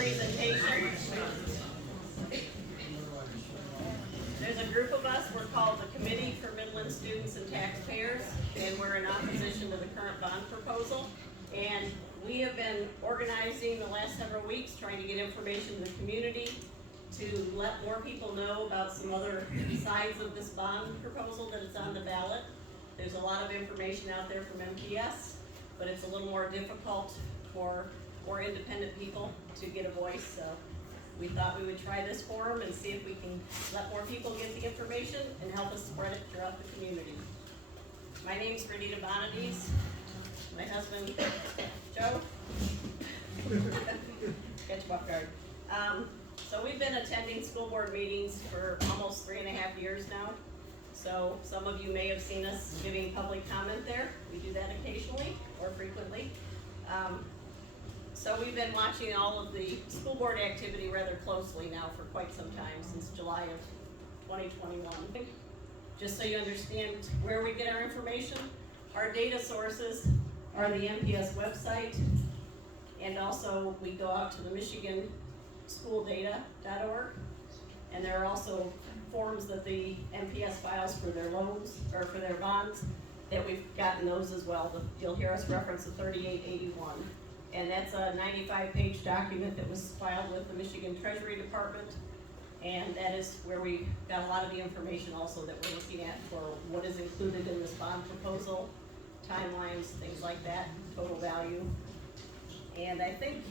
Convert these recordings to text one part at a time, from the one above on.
presentation. There's a group of us, we're called the Committee for Midland Students and Taxpayers, and we're in opposition to the current bond proposal. And we have been organizing the last several weeks, trying to get information to the community, to let more people know about some other sides of this bond proposal that is on the ballot. There's a lot of information out there from MPS, but it's a little more difficult for more independent people to get a voice. So we thought we would try this forum and see if we can let more people get the information and help us spread it throughout the community. My name's Renita Bonadies. My husband, Joe. Catch you off guard. So we've been attending school board meetings for almost 3.5 years now. So some of you may have seen us giving public comment there. We do that occasionally or frequently. So we've been watching all of the school board activity rather closely now for quite some time, since July of 2021. Just so you understand where we get our information, our data sources are the MPS website, and also we go out to the MichiganSchoolData.org, and there are also forms that the MPS files for their loans, or for their bonds, that we've gotten those as well. You'll hear us reference the 3881. And that's a 95-page document that was filed with the Michigan Treasury Department. And that is where we got a lot of the information also that we're looking at for what is included in this bond proposal, timelines, things like that, total value. And I think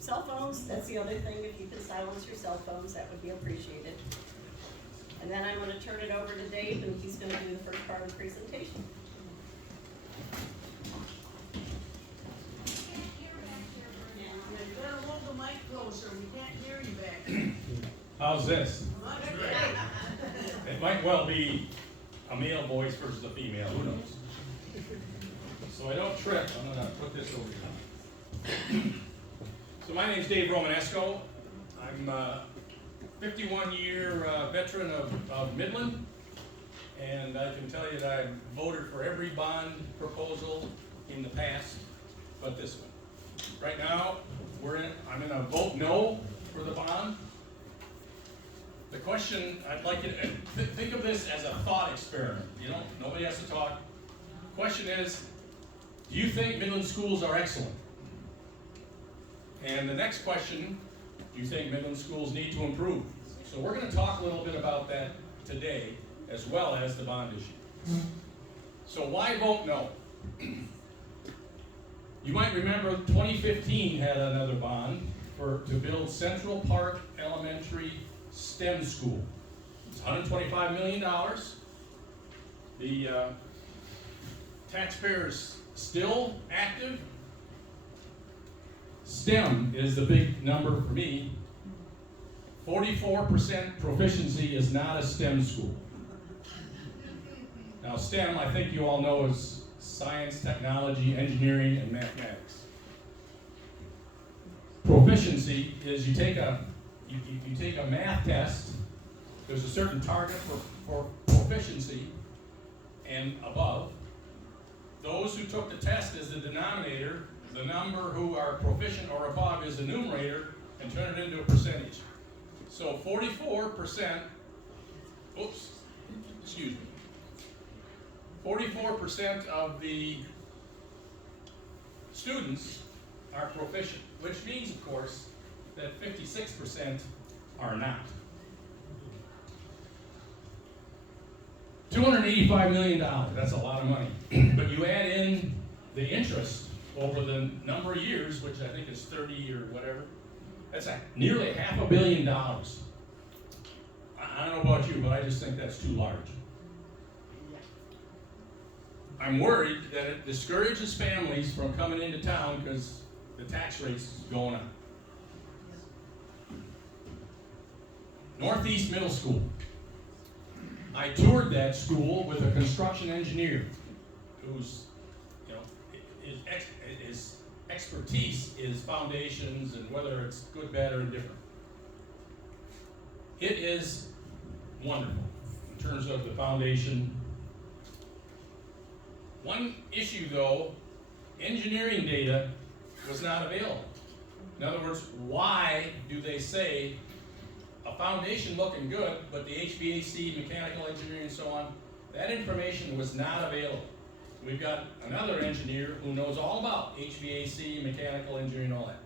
cell phones, that's the other thing. If you can silence your cell phones, that would be appreciated. And then I'm going to turn it over to Dave, and he's going to do the first part of the presentation. Closer. We can't hear you back there. How's this? It might well be a male voice versus a female, who knows? So I don't trip, I'm going to put this over here. So my name's Dave Romanesco. I'm a 51-year veteran of Midland, and I can tell you that I've voted for every bond proposal in the past but this one. Right now, I'm in a vote no for the bond. The question, I'd like you to think of this as a thought experiment. Nobody has to talk. The question is, do you think Midland schools are excellent? And the next question, do you think Midland schools need to improve? So we're going to talk a little bit about that today, as well as the bond issue. So why vote no? You might remember 2015 had another bond to build Central Park Elementary STEM School. It's $125 million. The taxpayers still active. STEM is the big number for me. 44% proficiency is not a STEM school. Now STEM, I think you all know, is science, technology, engineering, and mathematics. Proficiency is you take a math test. There's a certain target for proficiency and above. Those who took the test is the denominator. The number who are proficient or above is the numerator, and turn it into a percentage. So 44%, 44% of the students are proficient, which means, of course, that 56% are not. $285 million, that's a lot of money. But you add in the interest over the number of years, which I think is 30 or whatever, that's nearly $500 million. I don't know about you, but I just think that's too large. I'm worried that it discourages families from coming into town because the tax rate is going up. Northeast Middle School. I toured that school with a construction engineer whose his expertise is foundations and whether it's good, bad, or indifferent. It is wonderful in terms of the foundation. One issue, though, engineering data was not available. In other words, why do they say a foundation looking good, but the HVAC, mechanical engineering, and so on, that information was not available? We've got another engineer who knows all about HVAC, mechanical engineering, and all that.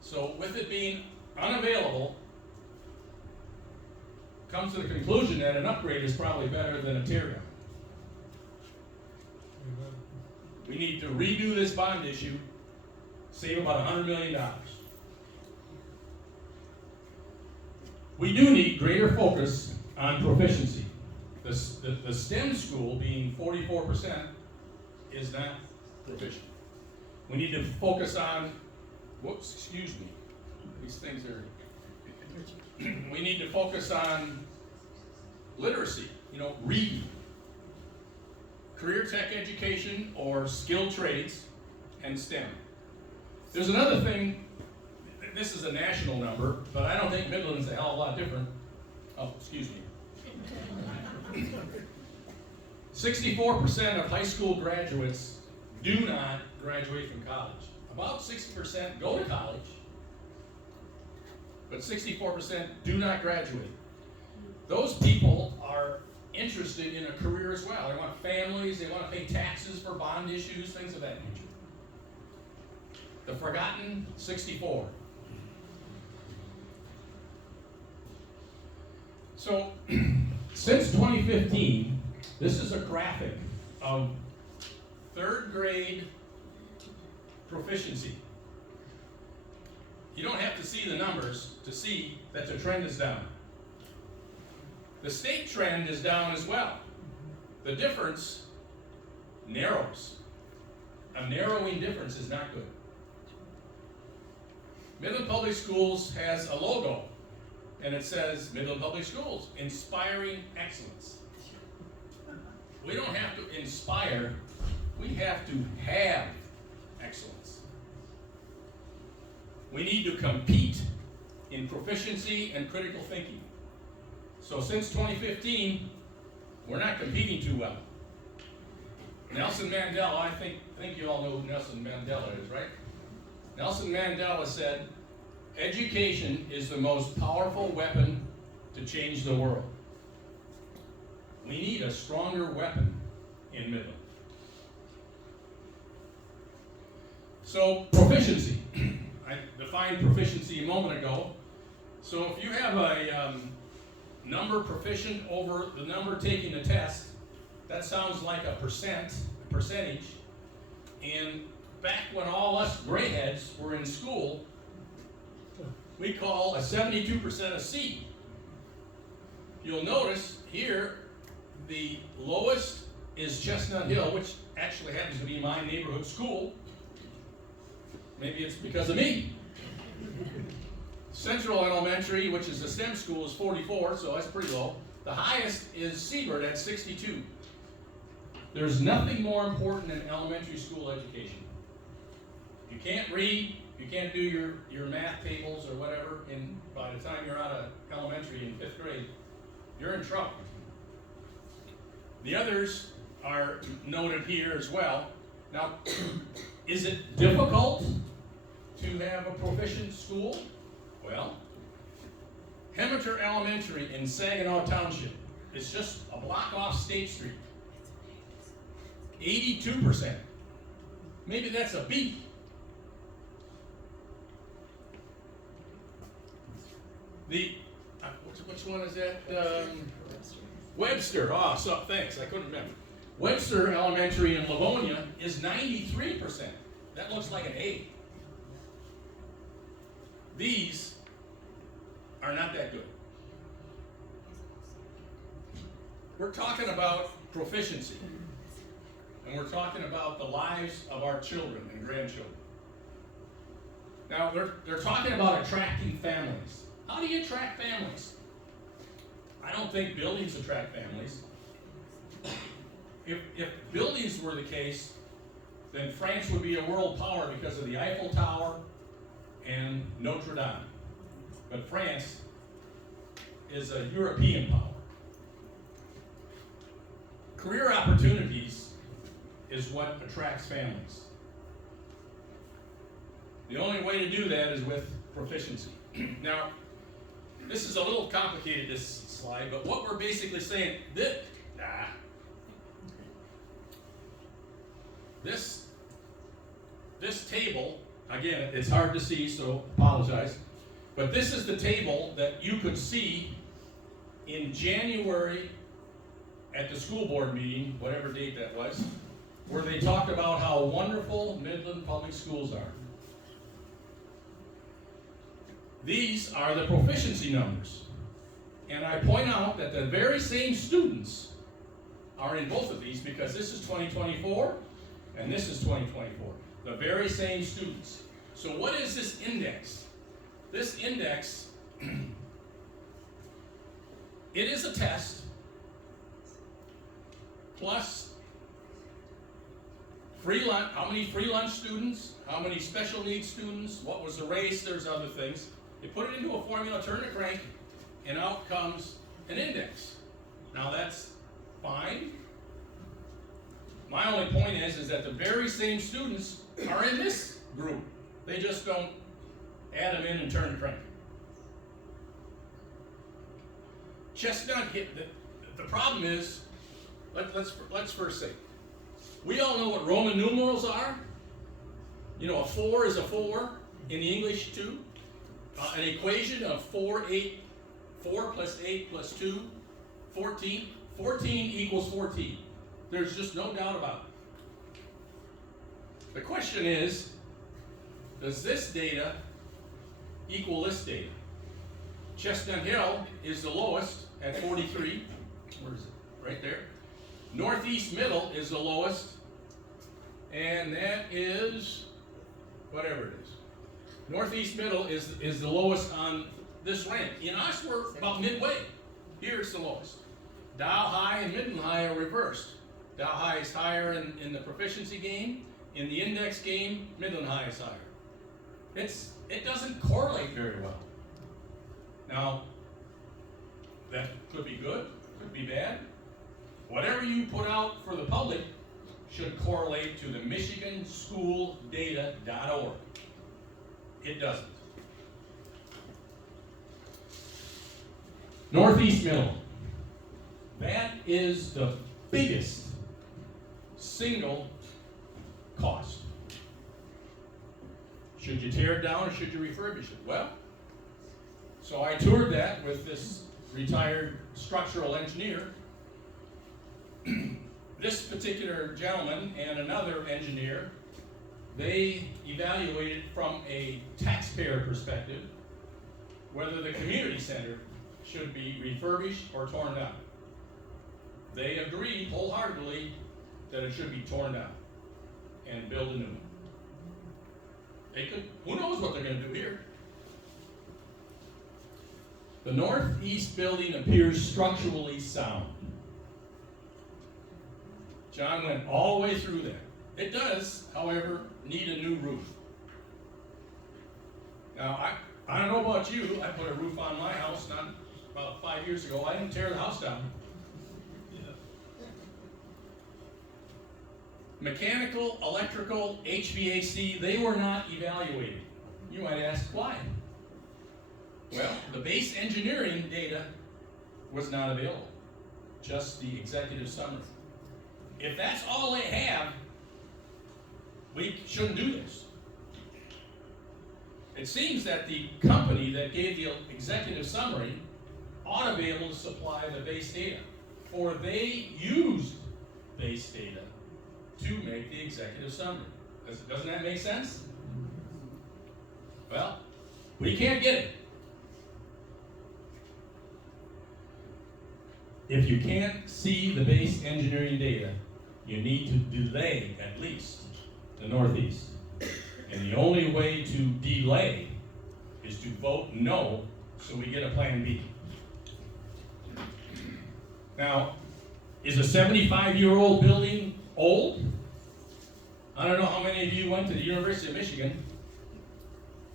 So with it being unavailable, comes to the conclusion that an upgrade is probably better than a teardown. We need to redo this bond issue, save about $100 million. We do need greater focus on proficiency. The STEM school being 44% is not proficient. We need to focus on, excuse me, these things are, we need to focus on literacy, reading, career tech education or skilled trades, and STEM. There's another thing, this is a national number, but I don't think Midland's a hell of a lot different. Oh, excuse me. 64% of high school graduates do not graduate from college. About 60% go to college, but 64% do not graduate. Those people are interested in a career as well. They want families, they want to pay taxes for bond issues, things of that nature. The forgotten 64. So, since 2015, this is a graphic of third grade proficiency. You don't have to see the numbers to see that the trend is down. The state trend is down as well. The difference narrows. A narrowing difference is not good. Midland Public Schools has a logo, and it says Midland Public Schools, inspiring excellence. We don't have to inspire, we have to have excellence. We need to compete in proficiency and critical thinking. So since 2015, we're not competing too well. Nelson Mandela, I think you all know who Nelson Mandela is, right? Nelson Mandela said, education is the most powerful weapon to change the world. We need a stronger weapon in Midland. So, proficiency. I defined proficiency a moment ago. So if you have a number proficient over the number taking the test, that sounds like a percentage. And back when all us gray heads were in school, we call a 72% a C. You'll notice here, the lowest is Chestnut Hill, which actually happens to be my neighborhood school. Maybe it's because of me. Central Elementary, which is a STEM school, is 44, so that's pretty low. The highest is Seabird at 62. There's nothing more important than elementary school education. You can't read, you can't do your math tables or whatever, and by the time you're out of elementary in 5th grade, you're in trouble. The others are noted here as well. Now, is it difficult to have a proficient school? Well, Hemmeter Elementary in Saginaw Township is just a block off State Street. 82%. Maybe that's a B. Which one is that? Webster. Oh, so thanks. I couldn't remember. Webster Elementary in Livonia is 93%. That looks like an A. These are not that good. We're talking about proficiency. And we're talking about the lives of our children and grandchildren. Now, they're talking about attracting families. How do you attract families? I don't think buildings attract families. If buildings were the case, then France would be a world power because of the Eiffel Tower and Notre Dame. But France is a European power. Career opportunities is what attracts families. The only way to do that is with proficiency. Now, this is a little complicated, this slide, but what we're basically saying, this table, again, it's hard to see, so apologize, but this is the table that you could see in January at the school board meeting, whatever date that was, where they talked about how wonderful Midland Public Schools are. These are the proficiency numbers. And I point out that the very same students are in both of these, because this is 2024 and this is 2024. The very same students. So what is this index? This index, it is a test plus free lunch, how many free lunch students, how many special needs students, what was the race, there's other things. You put it into a formula, turn the crank, and out comes an index. Now that's fine. My only point is that the very same students are in this group. They just don't add them in and turn the crank. Chestnut hit, the problem is, let's first say, we all know what Roman numerals are. You know, a 4 is a 4 in the English too. An equation of 4 plus 8 plus 2, 14. 14 equals 14. There's just no doubt about it. The question is, does this data equal this data? Chestnut Hill is the lowest at 43. Where is it? Right there. Northeast Middle is the lowest, and that is whatever it is. Northeast Middle is the lowest on this rank. In us, we're about midway. Here it's the lowest. Dow High and Midland High are reversed. Dow High is higher in the proficiency game. In the index game, Midland High is higher. It doesn't correlate very well. Now, that could be good, could be bad. Whatever you put out for the public should correlate to the MichiganSchoolData.org. It doesn't. Northeast Middle. That is the biggest single cost. Should you tear it down or should you refurbish it? Well, so I toured that with this retired structural engineer. This particular gentleman and another engineer, they evaluated from a taxpayer perspective whether the community center should be refurbished or torn down. They agreed wholeheartedly that it should be torn down and build a new one. They could, who knows what they're going to do here. The northeast building appears structurally sound. John went all the way through that. It does, however, need a new roof. Now, I don't know about you, I put a roof on my house about 5 years ago. I didn't tear the house down. Mechanical, electrical, HVAC, they were not evaluated. You might ask why. Well, the base engineering data was not available, just the executive summary. If that's all they have, we shouldn't do this. It seems that the company that gave the executive summary ought to be able to supply the base data, for they used base data to make the executive summary. Doesn't that make sense? Well, we can't get it. If you can't see the base engineering data, you need to delay at least the Northeast. And the only way to delay is to vote no so we get a plan B. Now, is a 75-year-old building old? I don't know how many of you went to the University of Michigan,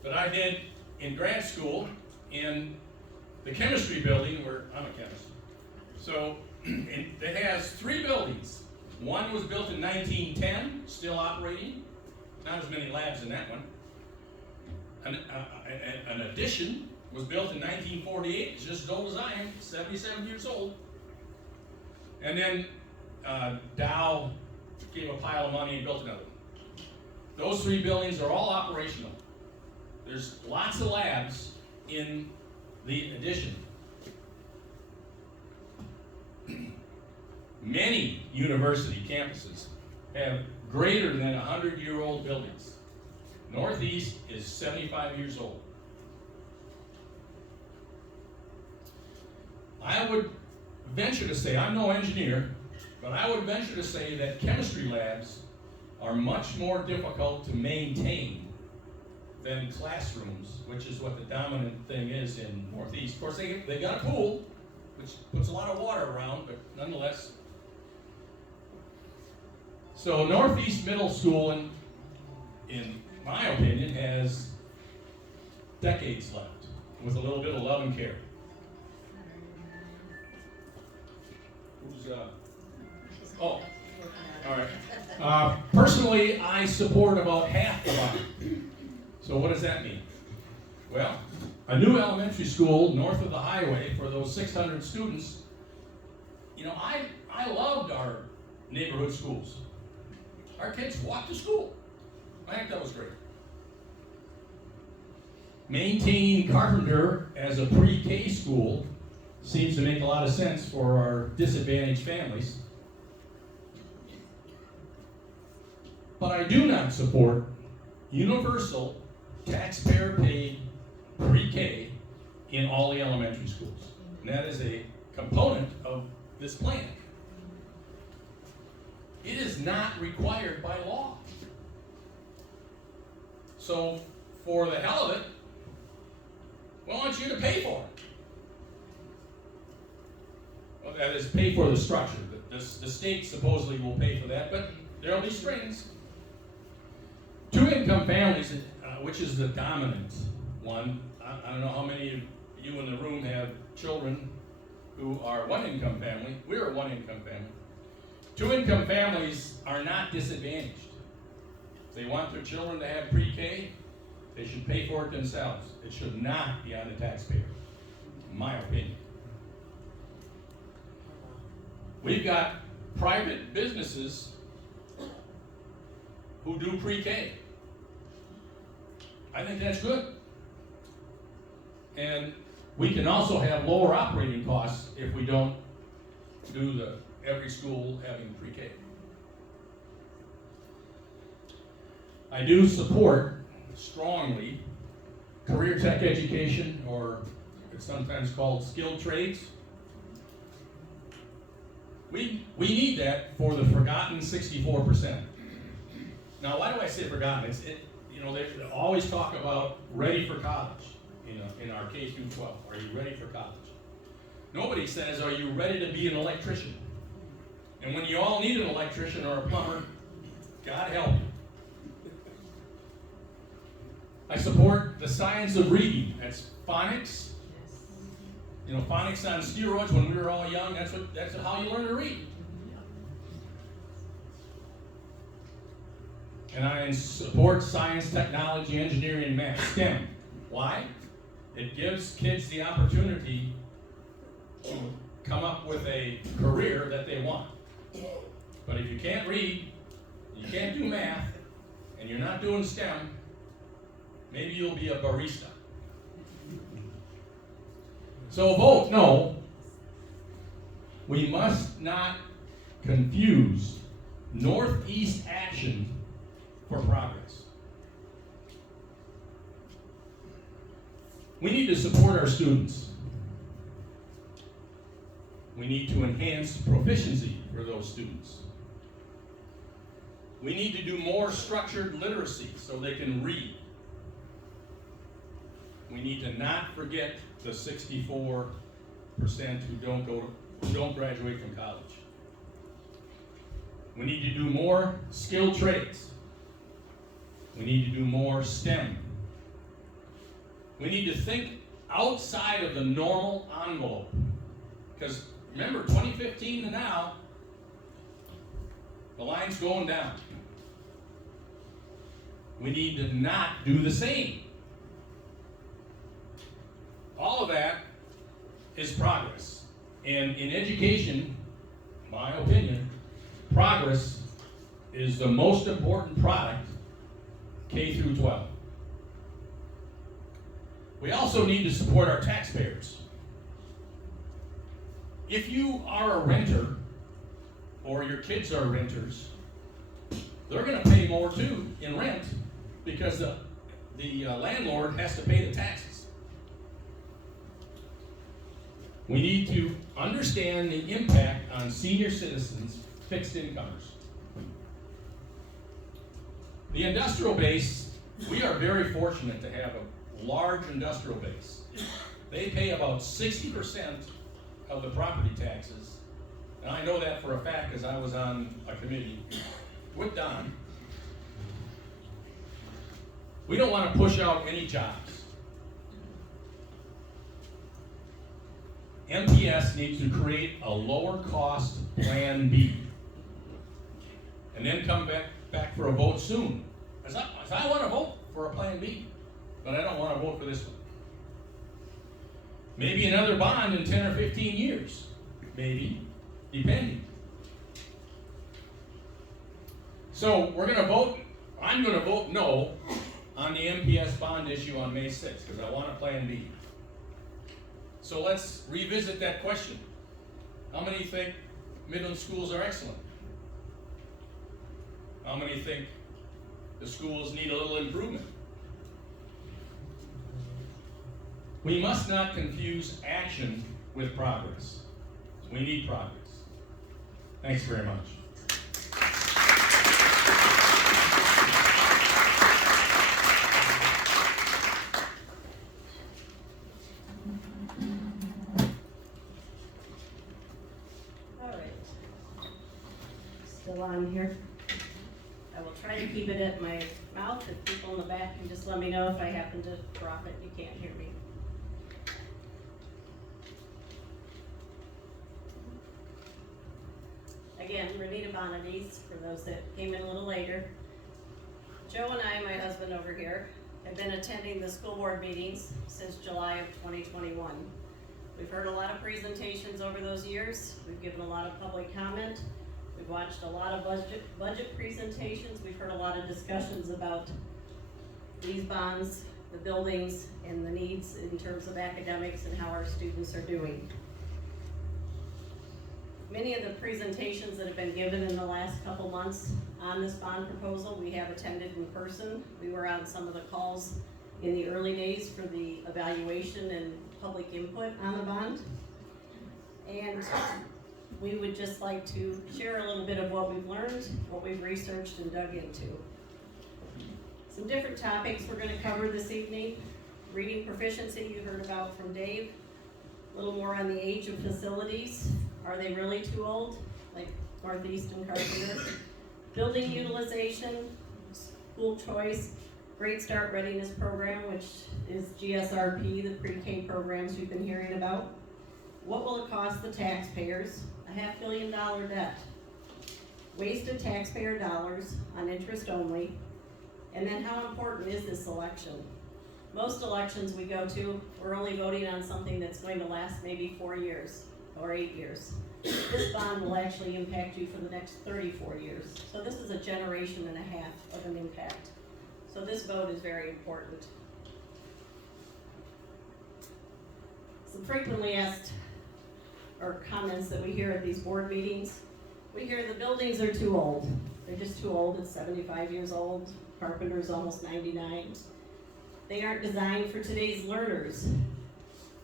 but I did in grad school in the chemistry building where I'm a chemist. So it has 3 buildings. One was built in 1910, still operating. Not as many labs in that one. an addition was built in 1948. It's just as old as I am, 77 years old. And then Dow gave a pile of money and built another one. Those 3 buildings are all operational. There's lots of labs in the addition. Many university campuses have greater than 100-year-old buildings. Northeast is 75 years old. I would venture to say, I'm no engineer, but I would venture to say that chemistry labs are much more difficult to maintain than classrooms, which is what the dominant thing is in Northeast. Of course, they got a pool, which puts a lot of water around, but nonetheless. So Northeast Middle School, in my opinion, has decades left with a little bit of love and care. All right. Personally, I support about half the line. So what does that mean? Well, a new elementary school north of the highway for those 600 students. You know, I loved our neighborhood schools. Our kids walked to school. I think that was great. Maintaining Carpenter as a pre-K school seems to make a lot of sense for our disadvantaged families. But I do not support universal taxpayer-paid pre-K in all the elementary schools. And that is a component of this plan. It is not required by law. So, for the hell of it, we want you to pay for it. Well, that is, pay for the structure. The state supposedly will pay for that, but there will be strings. Two-income families, which is the dominant one. I don't know how many of you in the room have children who are one-income family. We're a one-income family. Two-income families are not disadvantaged. If they want their children to have pre-K, they should pay for it themselves. It should not be on the taxpayer, in my opinion. We've got private businesses who do pre-K. I think that's good. And we can also have lower operating costs if we don't do every school having pre-K. I do support strongly career tech education, or it's sometimes called skilled trades. We need that for the forgotten 64%. Now, why do I say forgotten? They always talk about ready for college, in our K through 12. Are you ready for college? Nobody says, are you ready to be an electrician? And when you all need an electrician or a plumber, God help you. I support the science of reading. That's phonics. Phonics on steroids when we were all young. That's how you learn to read. And I support science, technology, engineering, and math, STEM. Why? It gives kids the opportunity to come up with a career that they want. But if you can't read, you can't do math, and you're not doing STEM, maybe you'll be a barista. So vote no. We must not confuse Northeast action for progress. We need to support our students. We need to enhance proficiency for those students. We need to do more structured literacy so they can read. We need to not forget the 64% who don't graduate from college. We need to do more skilled trades. We need to do more STEM. We need to think outside of the normal envelope. Because remember, 2015 to now, the line's going down. We need to not do the same. all of that is progress. And in education, my opinion, progress is the most important product, K through 12. We also need to support our taxpayers. If you are a renter, or your kids are renters, they're going to pay more too in rent because the landlord has to pay the taxes. We need to understand the impact on senior citizens' fixed incomers. The industrial base, we are very fortunate to have a large industrial base. They pay about 60% of the property taxes, and I know that for a fact because I was on a committee with Don. We don't want to push out any jobs. MTS needs to create a lower cost plan B and then come back for a vote soon. As I want to vote for a plan B, but I don't want to vote for this one. Maybe another bond in 10 or 15 years, maybe, depending. So we're going to vote, I'm going to vote no on the MPS bond issue on May 6th because I want a plan B. So let's revisit that question. How many think Midland schools are excellent? How many think the schools need a little improvement? We must not confuse action with progress. We need progress. Thanks very much. All right. Still on here. I will try to keep it at my mouth. If people in the back can just let me know if I happen to drop it, you can't hear me. Again, Renita Bonadies, for those that came in a little later. Joe and I, my husband over here, have been attending the school board meetings since July of 2021. We've heard a lot of presentations over those years. We've given a lot of public comment. We've watched a lot of budget presentations. We've heard a lot of discussions about these bonds, the buildings, and the needs in terms of academics and how our students are doing. Many of the presentations that have been given in the last couple months on this bond proposal, we have attended in person. We were on some of the calls in the early days for the evaluation and public input on the bond. And we would just like to share a little bit of what we've learned, what we've researched and dug into. Some different topics we're going to cover this evening. Reading proficiency, you heard about from Dave. A little more on the age of facilities. Are they really too old? Like Northeast and Carpenter. Building utilization, school choice, Great Start Readiness Program, which is GSRP, the pre-K programs you've been hearing about. What will it cost the taxpayers? $500 million debt. Wasted taxpayer dollars on interest only. And then how important is this election? Most elections we go to, we're only voting on something that's going to last maybe 4 years or 8 years. This bond will actually impact you for the next 34 years. So this is a generation and a half of an impact. So this vote is very important. Some frequently asked or comments that we hear at these board meetings. We hear the buildings are too old. They're just too old. It's 75 years old. Carpenter's almost 99. They aren't designed for today's learners.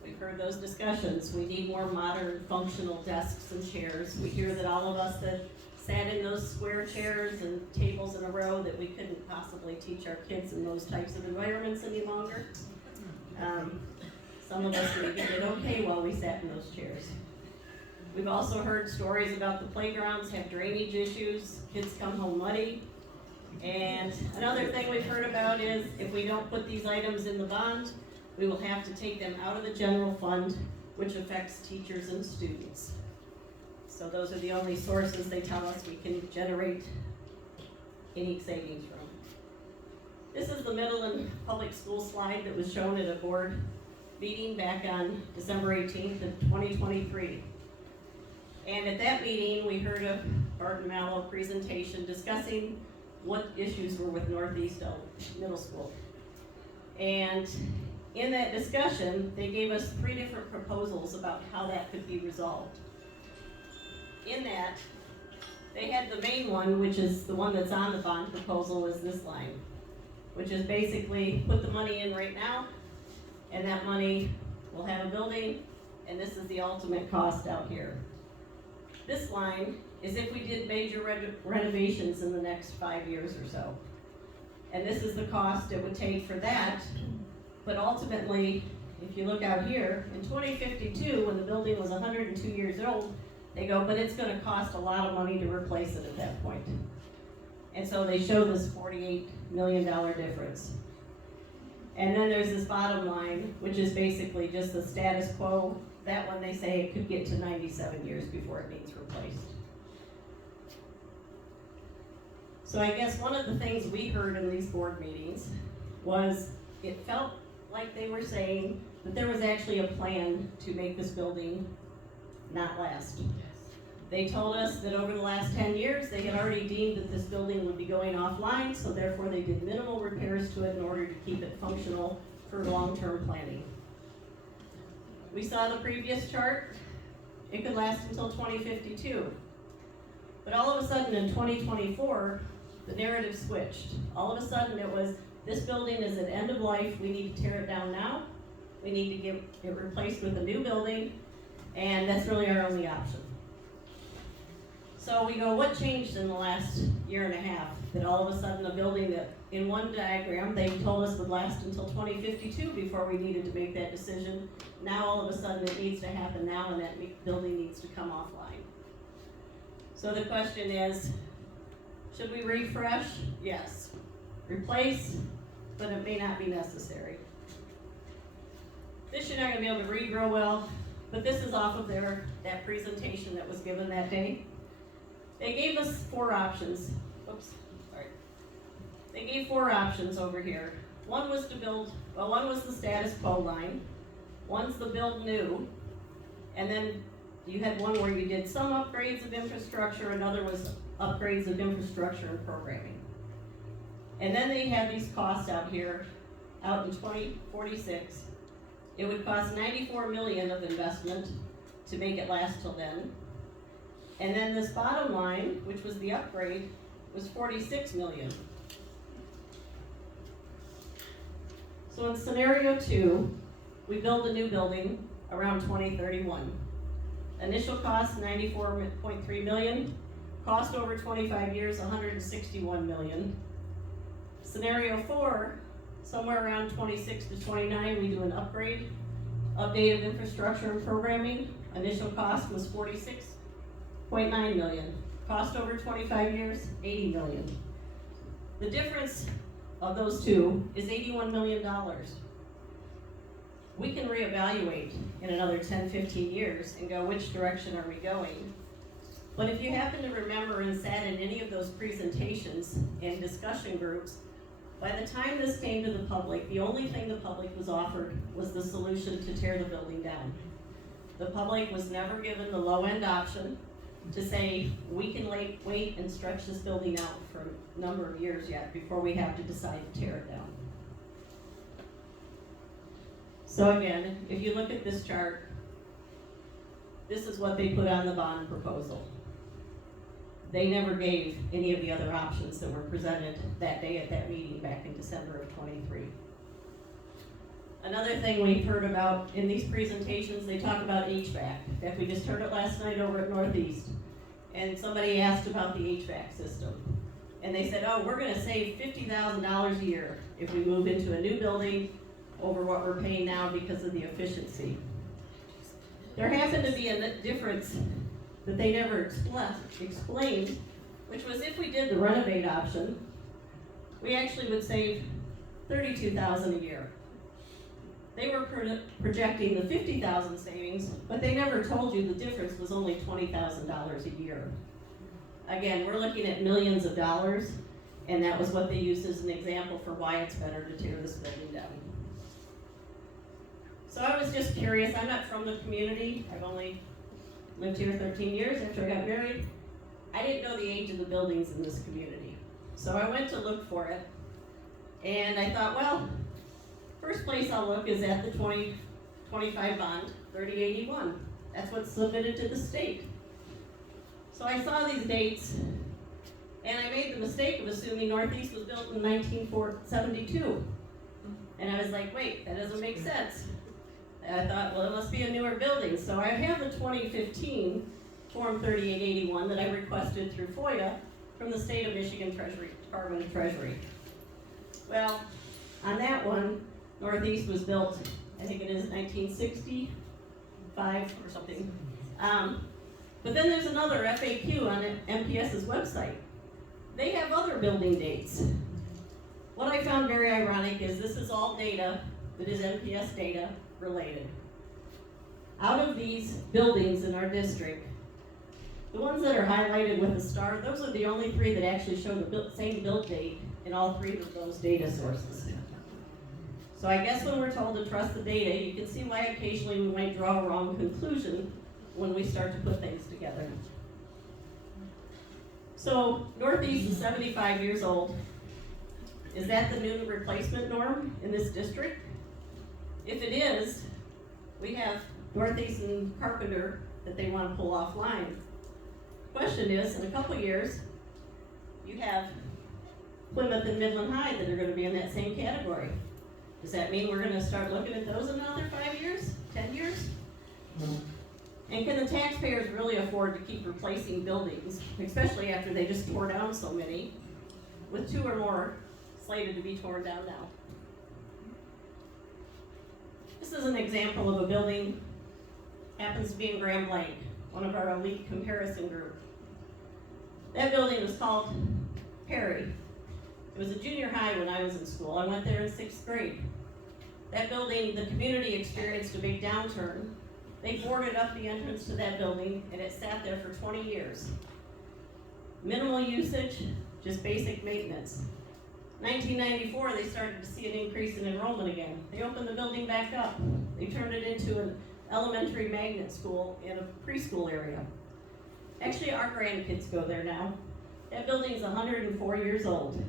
We've heard those discussions. We need more modern, functional desks and chairs. We hear that all of us that sat in those square chairs and tables in a row, that we couldn't possibly teach our kids in those types of environments any longer. Some of us maybe did okay while we sat in those chairs. We've also heard stories about the playgrounds have drainage issues, kids come home muddy. And another thing we've heard about is if we don't put these items in the bond, we will have to take them out of the general fund, which affects teachers and students. So those are the only sources they tell us we can generate any savings from. This is the Midland Public School slide that was shown at a board meeting back on December 18th of 2023. And at that meeting, we heard a Barton Mallow presentation discussing what issues were with Northeast Middle School. And in that discussion, they gave us 3 different proposals about how that could be resolved. In that, they had the main one, which is the one that's on the bond proposal, is this line, which is basically put the money in right now, and that money will have a building, and this is the ultimate cost out here. This line is if we did major renovations in the next 5 years or so. And this is the cost it would take for that. But ultimately, if you look out here, in 2052, when the building was 102 years old, they go, but it's gonna cost a lot of money to replace it at that point. And so they show this $48 million difference. And then there's this bottom line, which is basically just the status quo. That one, they say it could get to 97 years before it needs replaced. So I guess one of the things we heard in these board meetings was it felt like they were saying that there was actually a plan to make this building not last. They told us that over the last 10 years, they had already deemed that this building would be going offline, so therefore they did minimal repairs to it in order to keep it functional for long-term planning. We saw the previous chart. It could last until 2052. But all of a sudden in 2024, the narrative switched. All of a sudden it was, this building is at end of life, we need to tear it down now. We need to get it replaced with a new building, and that's really our only option. So we go, what changed in the last year and a half? That all of a sudden a building that in one diagram they told us would last until 2052 before we needed to make that decision. Now all of a sudden it needs to happen now, and that building needs to come offline. So the question is, should we refresh? Yes. Replace, but it may not be necessary. This you're not gonna be able to read real well, but this is off of that presentation that was given that day. They gave us 4 options. Oops, sorry. They gave 4 options over here. One was to build, well, one was the status quo line. One's the build new. And then you had one where you did some upgrades of infrastructure, another was upgrades of infrastructure and programming. And then they had these costs out here, out in 2046. It would cost $94 million of investment to make it last till then. And then this bottom line, which was the upgrade, was $46 million. So in scenario 2, we build a new building around 2031. Initial cost, $94.3 million. Cost over 25 years, $161 million. Scenario 4, somewhere around 26 to 29, we do an upgrade, update of infrastructure and programming. Initial cost was $46.9 million. Cost over 25 years, $80 million. The difference of those two is $81 million. We can reevaluate in another 10, 15 years and go, which direction are we going? But if you happen to remember and sat in any of those presentations and discussion groups, by the time this came to the public, the only thing the public was offered was the solution to tear the building down. The public was never given the low-end option to say, we can wait and stretch this building out for a number of years yet before we have to decide to tear it down. So again, if you look at this chart, this is what they put on the bond proposal. They never gave any of the other options that were presented that day at that meeting back in December of 23. Another thing we've heard about in these presentations, they talk about HVAC. In fact, we just heard it last night over at Northeast. And somebody asked about the HVAC system. And they said, oh, we're gonna save $50,000 a year if we move into a new building over what we're paying now because of the efficiency. There happened to be a difference that they never explained, which was if we did the renovate option, we actually would save $32,000 a year. They were projecting the $50,000 savings, but they never told you the difference was only $20,000 a year. Again, we're looking at millions of dollars, and that was what they used as an example for why it's better to tear this building down. So I was just curious, I'm not from the community, I've only lived here 13 years after I got married. I didn't know the age of the buildings in this community. So I went to look for it, and I thought, well, first place I'll look is at the 2025 bond, 3081. That's what's submitted to the state. So I saw these dates, and I made the mistake of assuming Northeast was built in 1972. And I was like, wait, that doesn't make sense. And I thought, well, it must be a newer building. So I have the 2015 Form 3881 that I requested through FOIA from the State of Michigan Department of Treasury. Well, on that one, Northeast was built, I think it is 1965 or something. But then there's another FAQ on MPS's website. They have other building dates. What I found very ironic is this is all data that is MPS data related. Out of these buildings in our district, the ones that are highlighted with a star, those are the only three that actually show the same build date in all three of those data sources. So I guess when we're told to trust the data, you can see why occasionally we might draw a wrong conclusion when we start to put things together. So Northeast is 75 years old. Is that the new replacement norm in this district? If it is, we have Northeast and Carpenter that they want to pull offline. Question is, in a couple years, you have Plymouth and Midland High that are going to be in that same category. Does that mean we're going to start looking at those in another 5 years, 10 years? And can the taxpayers really afford to keep replacing buildings, especially after they just tore down so many, with 2 or more slated to be torn down now? This is an example of a building, happens to be in Grand Blanc, one of our elite comparison group. That building was called Perry. It was a junior high when I was in school. I went there in 6th grade. That building, the community experienced a big downturn. They boarded up the entrance to that building, and it sat there for 20 years. Minimal usage, just basic maintenance. 1994, they started to see an increase in enrollment again. They opened the building back up. They turned it into an elementary magnet school in a preschool area. Actually, our grandkids go there now. That building is 104 years old,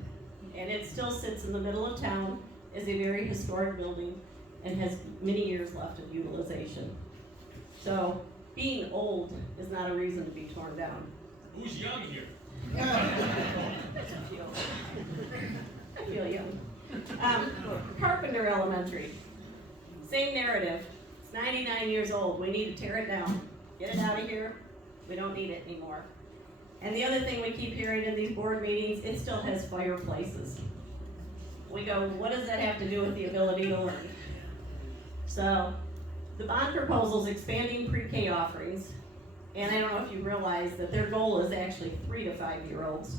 and it still sits in the middle of town as a very historic building and has many years left of utilization. So being old is not a reason to be torn down. Who's young here? I feel young. Carpenter Elementary, same narrative. It's 99 years old. We need to tear it down. Get it out of here. We don't need it anymore. And the other thing we keep hearing in these board meetings, it still has fireplaces. We go, what does that have to do with the ability to learn? So the bond proposal is expanding pre-K offerings. And I don't know if you realize that their goal is actually 3 to 5 year olds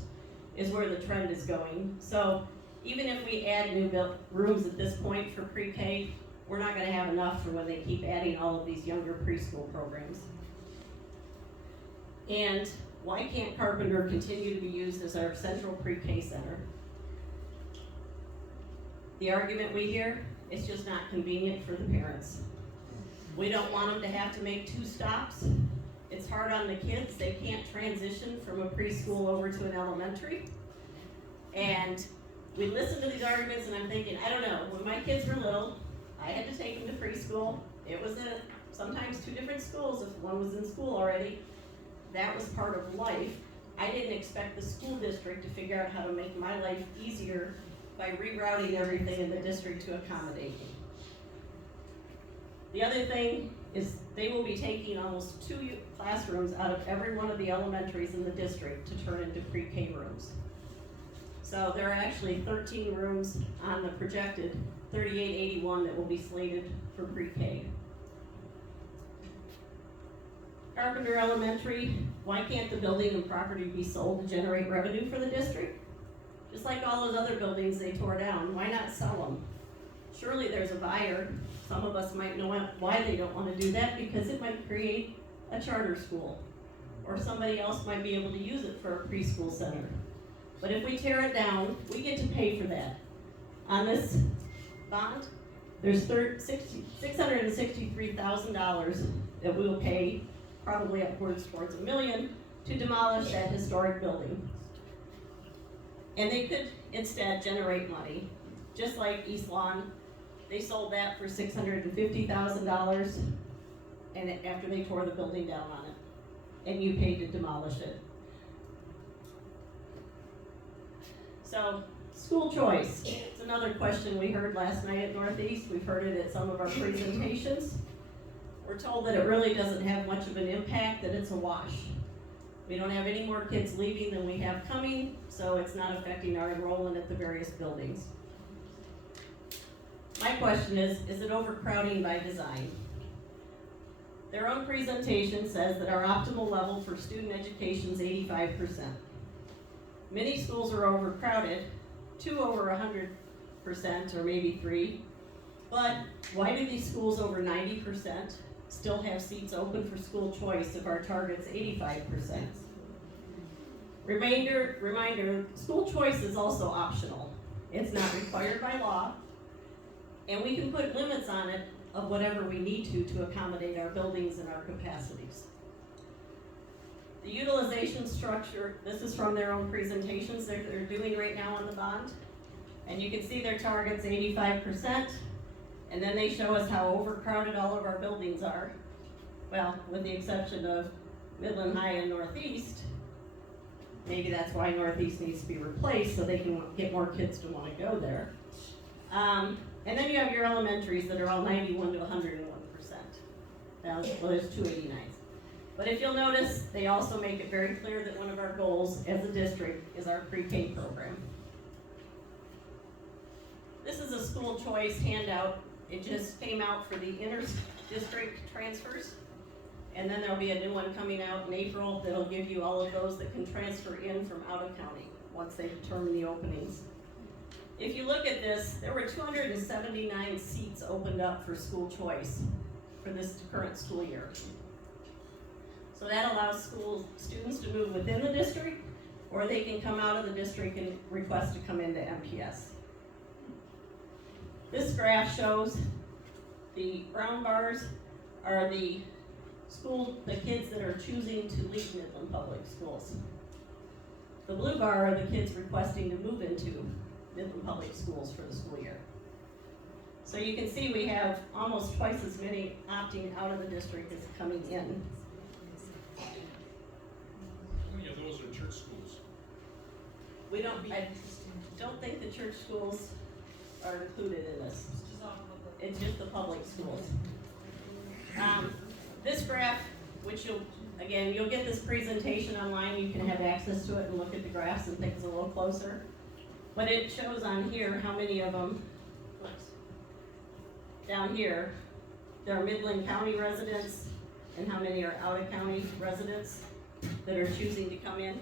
is where the trend is going. So even if we add new rooms at this point for pre-K, we're not going to have enough for when they keep adding all of these younger preschool programs. And why can't Carpenter continue to be used as our central pre-K center? The argument we hear, it's just not convenient for the parents. We don't want them to have to make 2 stops. It's hard on the kids. They can't transition from a preschool over to an elementary. And we listen to these arguments and I'm thinking, I don't know, when my kids were little, I had to take them to preschool. It was sometimes 2 different schools if one was in school already. That was part of life. I didn't expect the school district to figure out how to make my life easier by rerouting everything in the district to accommodate me. The other thing is they will be taking almost 2 classrooms out of every one of the elementaries in the district to turn into pre-K rooms. So there are actually 13 rooms on the projected 3881 that will be slated for pre-K. Carpenter Elementary, why can't the building and property be sold to generate revenue for the district? Just like all those other buildings they tore down, why not sell them? Surely there's a buyer. Some of us might know why they don't want to do that, because it might create a charter school, or somebody else might be able to use it for a preschool center. But if we tear it down, we get to pay for that. On this bond, There's $663,000 that we'll pay, probably upwards towards $1 million, to demolish that historic building. And they could instead generate money, just like East Lawn. They sold that for $650,000, and after they tore the building down on it, and you paid to demolish it. So, school choice, it's another question we heard last night at Northeast. We've heard it at some of our presentations. We're told that it really doesn't have much of an impact, that it's a wash. We don't have any more kids leaving than we have coming, so it's not affecting our enrollment at the various buildings. My question is it overcrowding by design? Their own presentation says that our optimal level for student education is 85%. Many schools are overcrowded, 2 over 100%, or maybe 3. But why do these schools over 90% still have seats open for school choice if our target's 85%? Reminder, school choice is also optional. It's not required by law, and we can put limits on it of whatever we need to accommodate our buildings and our capacities. The utilization structure, this is from their own presentations they're doing right now on the bond. And you can see their target's 85%, and then they show us how overcrowded all of our buildings are. Well, with the exception of Midland High and Northeast. Maybe that's why Northeast needs to be replaced so they can get more kids to want to go there. And then you have your elementaries that are all 91 to 101%. Well, there's 289s. But if you'll notice, they also make it very clear that one of our goals as a district is our pre-K program. This is a school choice handout. It just came out for the inter-district transfers. And then there'll be a new one coming out in April that'll give you all of those that can transfer in from out of county once they determine the openings. If you look at this, there were 279 seats opened up for school choice for this current school year. So that allows school students to move within the district, or they can come out of the district and request to come into MPS. This graph shows the brown bars are the kids that are choosing to leave Midland Public Schools. The blue bar are the kids requesting to move into Midland Public Schools for the school year. So you can see we have almost twice as many opting out of the district as coming in. How many of those are church schools? I don't think the church schools are included in this. It's just the public schools. This graph, which you'll get this presentation online, you can have access to it and look at the graphs and things a little closer. But it shows on here how many of them, down here, there are Midland County residents and how many are out of county residents that are choosing to come in.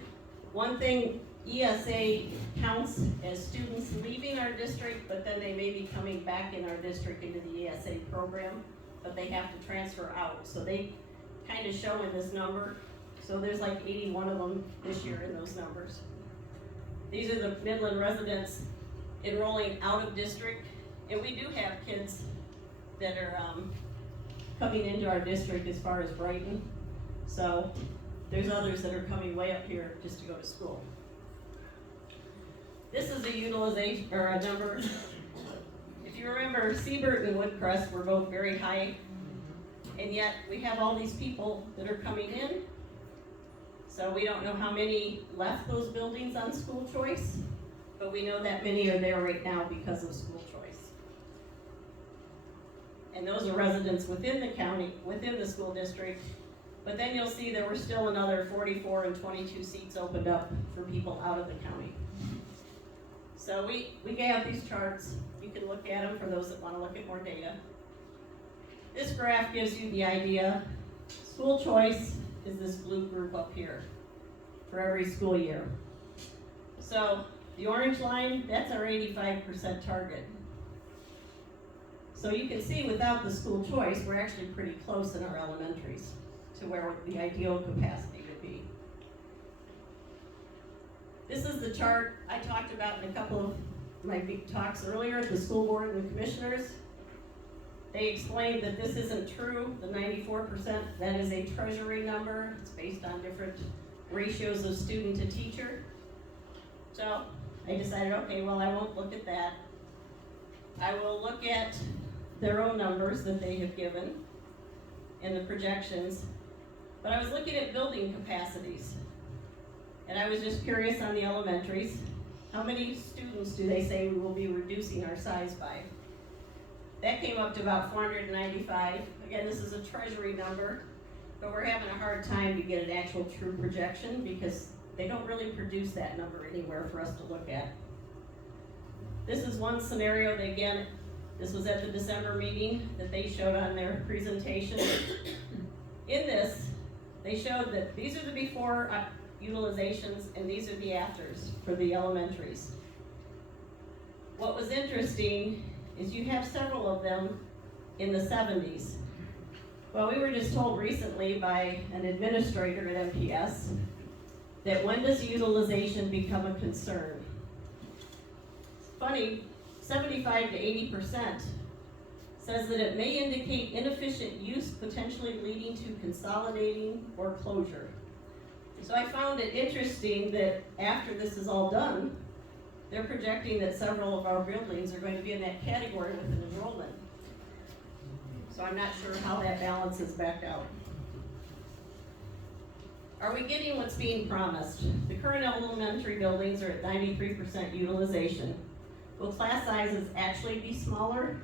One thing, ESA counts as students leaving our district, but then they may be coming back in our district into the ESA program, but they have to transfer out. So they kind of show in this number. So there's like 81 of them this year in those numbers. These are the Midland residents enrolling out of district, and we do have kids that are coming into our district as far as Brighton. So there's others that are coming way up here just to go to school. This is a utilization, or a number. If you remember, Seabird and Woodcrest were both very high, and yet we have all these people that are coming in. So we don't know how many left those buildings on school choice, but we know that many are there right now because of school choice. And those are residents within the county, within the school district. But then you'll see there were still another 44 and 22 seats opened up for people out of the county. So we have these charts. You can look at them for those that want to look at more data. This graph gives you the idea. School choice is this blue group up here for every school year. So the orange line, that's our 85% target. So you can see without the school choice, we're actually pretty close in our elementaries to where the ideal capacity would be. This is the chart I talked about in a couple of my big talks earlier at the school board and the commissioners. They explained that this isn't true, the 94%, that is a treasury number. It's based on different ratios of student to teacher. So I decided, okay, well, I won't look at that. I will look at their own numbers that they have given and the projections. But I was looking at building capacities. And I was just curious on the elementaries. How many students do they say we will be reducing our size by? That came up to about 495. Again, this is a treasury number, but we're having a hard time to get an actual true projection because they don't really produce that number anywhere for us to look at. This is one scenario that, again, this was at the December meeting that they showed on their presentation. In this, they showed that these are the before utilizations and these are the afters for the elementaries. What was interesting is you have several of them in the 70s. Well, we were just told recently by an administrator at MPS that when does utilization become a concern? Funny, 75 to 80% says that it may indicate inefficient use potentially leading to consolidating or closure. So I found it interesting that after this is all done, they're projecting that several of our buildings are going to be in that category with an enrollment. So I'm not sure how that balances back out. Are we getting what's being promised? The current elementary buildings are at 93% utilization. Will class sizes actually be smaller?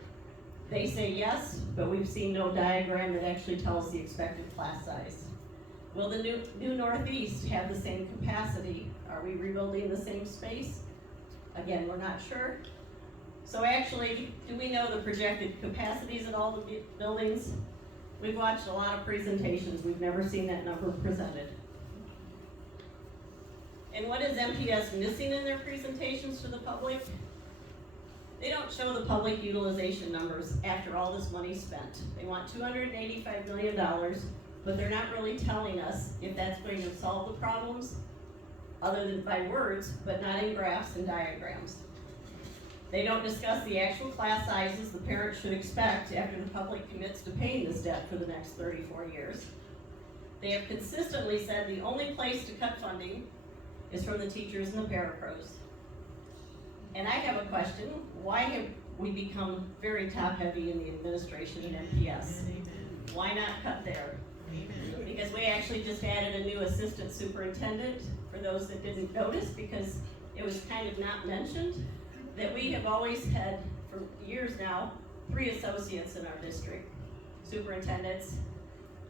They say yes, but we've seen no diagram that actually tells the expected class size. Will the new Northeast have the same capacity? Are we rebuilding the same space? Again, we're not sure. So actually, do we know the projected capacities at all the buildings? We've watched a lot of presentations. We've never seen that number presented. And what is MPS missing in their presentations to the public? They don't show the public utilization numbers after all this money spent. They want $285 million, but they're not really telling us if that's going to solve the problems other than by words, but not in graphs and diagrams. They don't discuss the actual class sizes the parents should expect after the public commits to paying this debt for the next 34 years. They have consistently said the only place to cut funding is from the teachers and the parapros. And I have a question, why have we become very top heavy in the administration at MPS? Why not cut there? Because we actually just added a new assistant superintendent, for those that didn't notice, because it was kind of not mentioned, that we have always had, for years now, 3 associates in our district, superintendents.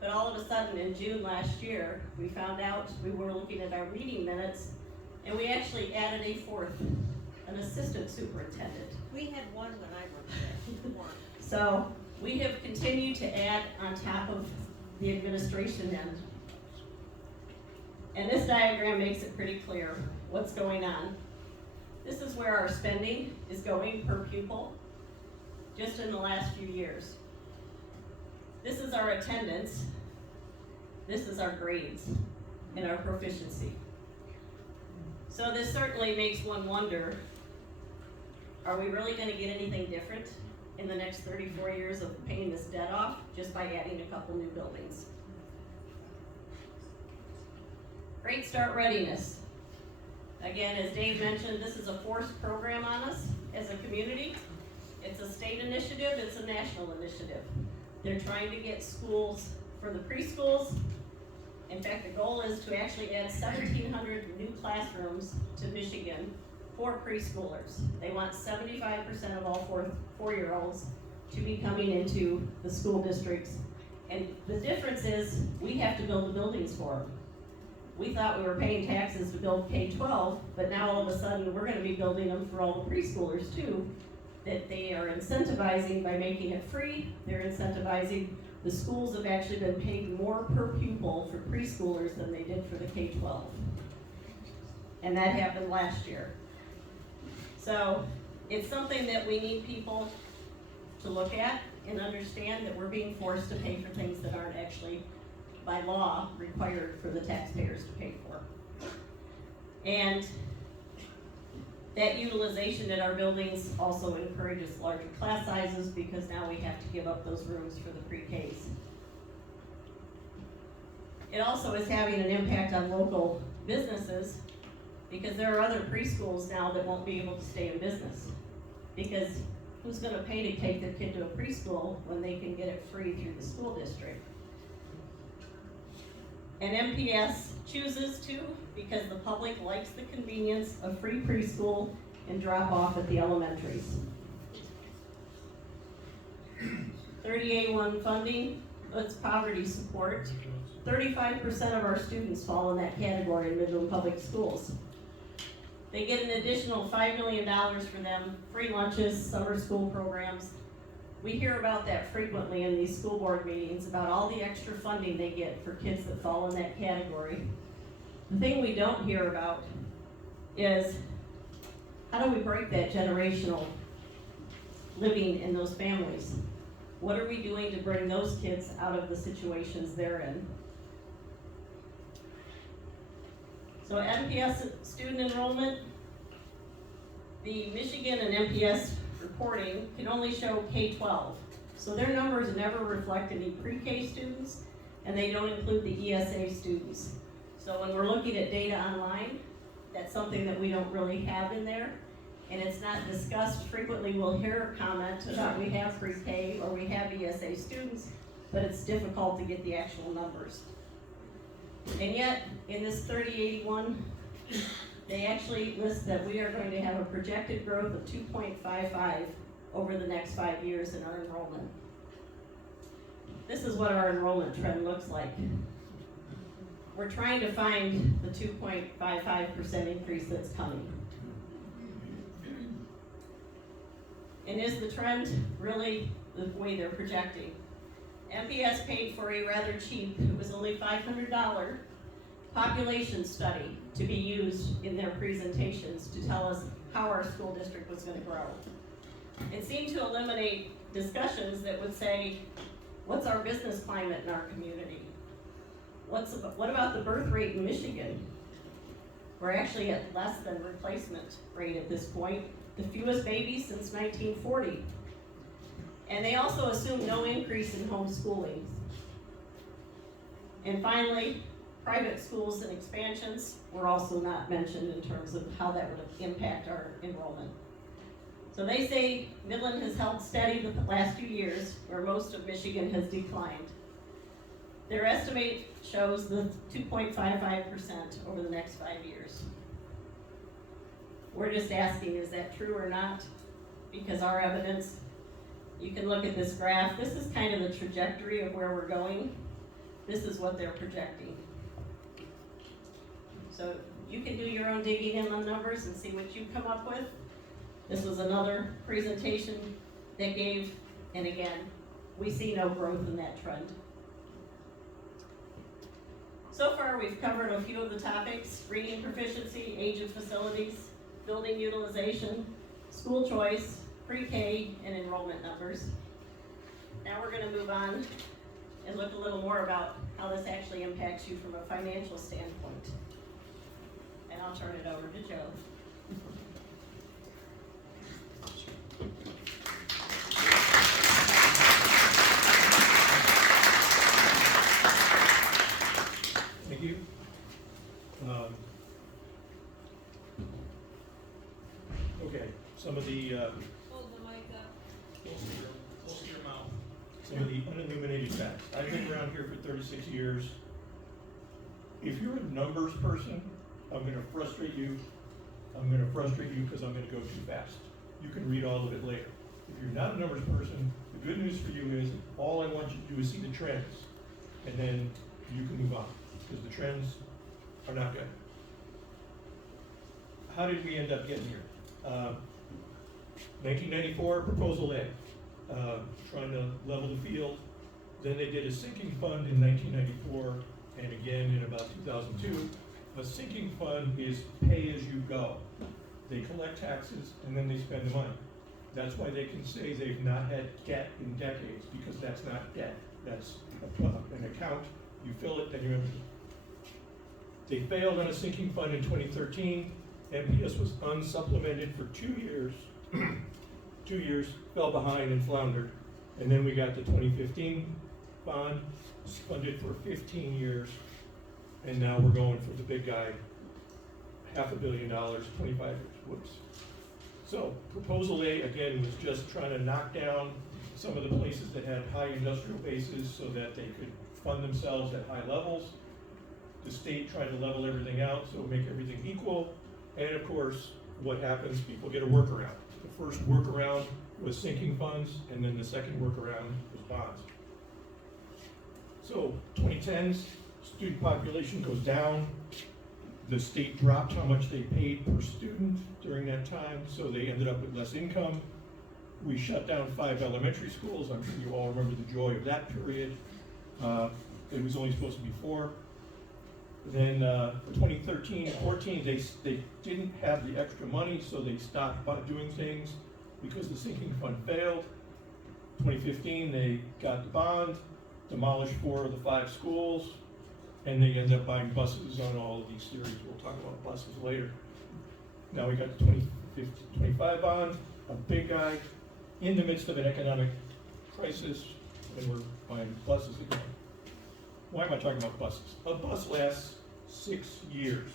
But all of a sudden, in June last year, we found out, we were looking at our meeting minutes, and we actually added a 4th, an assistant superintendent. We had one when I worked there. One. So we have continued to add on top of the administration end. And this diagram makes it pretty clear what's going on. This is where our spending is going per pupil, just in the last few years. This is our attendance. This is our grades and our proficiency. So this certainly makes one wonder, are we really gonna get anything different in the next 34 years of paying this debt off just by adding a couple new buildings? Great Start Readiness. Again, as Dave mentioned, this is a forced program on us as a community. It's a state initiative, it's a national initiative. They're trying to get schools for the preschools. In fact, the goal is to actually add 1,700 new classrooms to Michigan for preschoolers. They want 75% of all four-year-olds to be coming into the school districts. And the difference is, we have to build the buildings for them. We thought we were paying taxes to build K-12, but now all of a sudden, we're gonna be building them for all the preschoolers too, that they are incentivizing by making it free. They're incentivizing, the schools have actually been paid more per pupil for preschoolers than they did for the K-12. And that happened last year. So it's something that we need people to look at and understand that we're being forced to pay for things that aren't actually by law required for the taxpayers to pay for. And That utilization at our buildings also encourages larger class sizes because now we have to give up those rooms for the pre-Ks. It also is having an impact on local businesses because there are other preschools now that won't be able to stay in business. Because who's gonna pay to take their kid to a preschool when they can get it free through the school district? And MPS chooses to because the public likes the convenience of free preschool and drop off at the elementaries. 30A1 funding, it's poverty support. 35% of our students fall in that category in Midland Public Schools. They get an additional $5 million for them, free lunches, summer school programs. We hear about that frequently in these school board meetings, about all the extra funding they get for kids that fall in that category. The thing we don't hear about is, how do we break that generational living in those families? What are we doing to bring those kids out of the situations they're in? So MPS student enrollment, the Michigan and MPS reporting can only show K-12. So their numbers never reflect any pre-K students, and they don't include the ESA students. So when we're looking at data online, that's something that we don't really have in there, and it's not discussed. Frequently we'll hear a comment about we have pre-K or we have ESA students, but it's difficult to get the actual numbers. And yet, in this 3081, they actually list that we are going to have a projected growth of 2.55 over the next 5 years in our enrollment. This is what our enrollment trend looks like. We're trying to find the 2.55% increase that's coming. And is the trend really the way they're projecting? MPS paid for a rather cheap, it was only $500, population study to be used in their presentations to tell us how our school district was going to grow. It seemed to eliminate discussions that would say, what's our business climate in our community? What about the birth rate in Michigan? We're actually at less than replacement rate at this point, the fewest babies since 1940. And they also assume no increase in homeschooling. And finally, private schools and expansions were also not mentioned in terms of how that would impact our enrollment. So they say Midland has held steady the last few years, where most of Michigan has declined. Their estimate shows the 2.55% over the next 5 years. We're just asking, is that true or not? Because our evidence, you can look at this graph. This is kind of the trajectory of where we're going. This is what they're projecting. So you can do your own digging in on numbers and see what you come up with. This was another presentation that gave, and again, we see no growth in that trend. So far, we've covered a few of the topics: reading proficiency, age of facilities, building utilization, school choice, pre-K, and enrollment numbers. Now we're going to move on and look a little more about how this actually impacts you from a financial standpoint. And I'll turn it over to Joe. Thank you. Okay, some of the Hold the mic up. Close to your mouth. some of the unilluminated facts. I've been around here for 36 years. If you're a numbers person, I'm going to frustrate you. I'm going to frustrate you because I'm going to go too fast. You can read all of it later. If you're not a numbers person, the good news for you is all I want you to do is see the trends, and then you can move on, because the trends are not good. How did we end up getting here? 1994, Proposal A, trying to level the field. Then they did a sinking fund in 1994, and again in about 2002. A sinking fund is pay as you go. They collect taxes and then they spend the money. That's why they can say they've not had debt in decades, because that's not debt. That's an account. You fill it, then you empty. They failed on a sinking fund in 2013. MPS was unsupplemented for 2 years. 2 years, fell behind and floundered. And then we got the 2015 bond, funded for 15 years. And now we're going for the big guy, $500 million, 25 years, whoops. So proposal A, again, was just trying to knock down some of the places that had high industrial bases so that they could fund themselves at high levels. The state tried to level everything out, so make everything equal. And of course, what happens, people get a workaround. The first workaround was sinking funds, and then the second workaround was bonds. So 2010s, student population goes down. The state dropped how much they paid per student during that time, so they ended up with less income. We shut down 5 elementary schools. I'm sure you all remember the joy of that period. It was only supposed to be 4. Then 2013 and 14, they didn't have the extra money, so they stopped doing things because the sinking fund failed. 2015, they got the bond, demolished 4 of the 5 schools, and they ended up buying buses on all of these series. We'll talk about buses later. Now we got the 2025 bond, a big guy, in the midst of an economic crisis, and we're buying buses again. Why am I talking about buses? A bus lasts 6 years.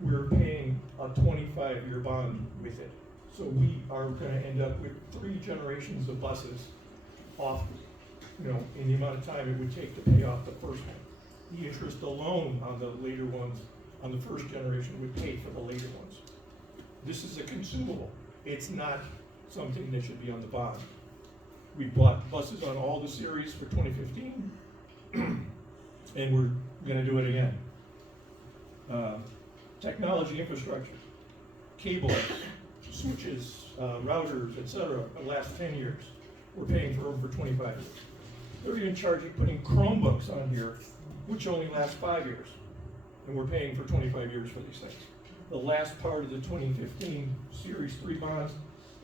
We're paying a 25-year bond with it. So we are gonna end up with 3 generations of buses off, in the amount of time it would take to pay off the first one. The interest alone on the later ones, on the first generation, would pay for the later ones. This is a consumable. It's not something that should be on the bond. We bought buses on all the series for 2015, and we're gonna do it again. Technology infrastructure, cables, switches, routers, etc. the last 10 years. We're paying for them for 25 years. They're even putting Chromebooks on here, which only last 5 years. And we're paying for 25 years for these things. The last part of the 2015 Series 3 bonds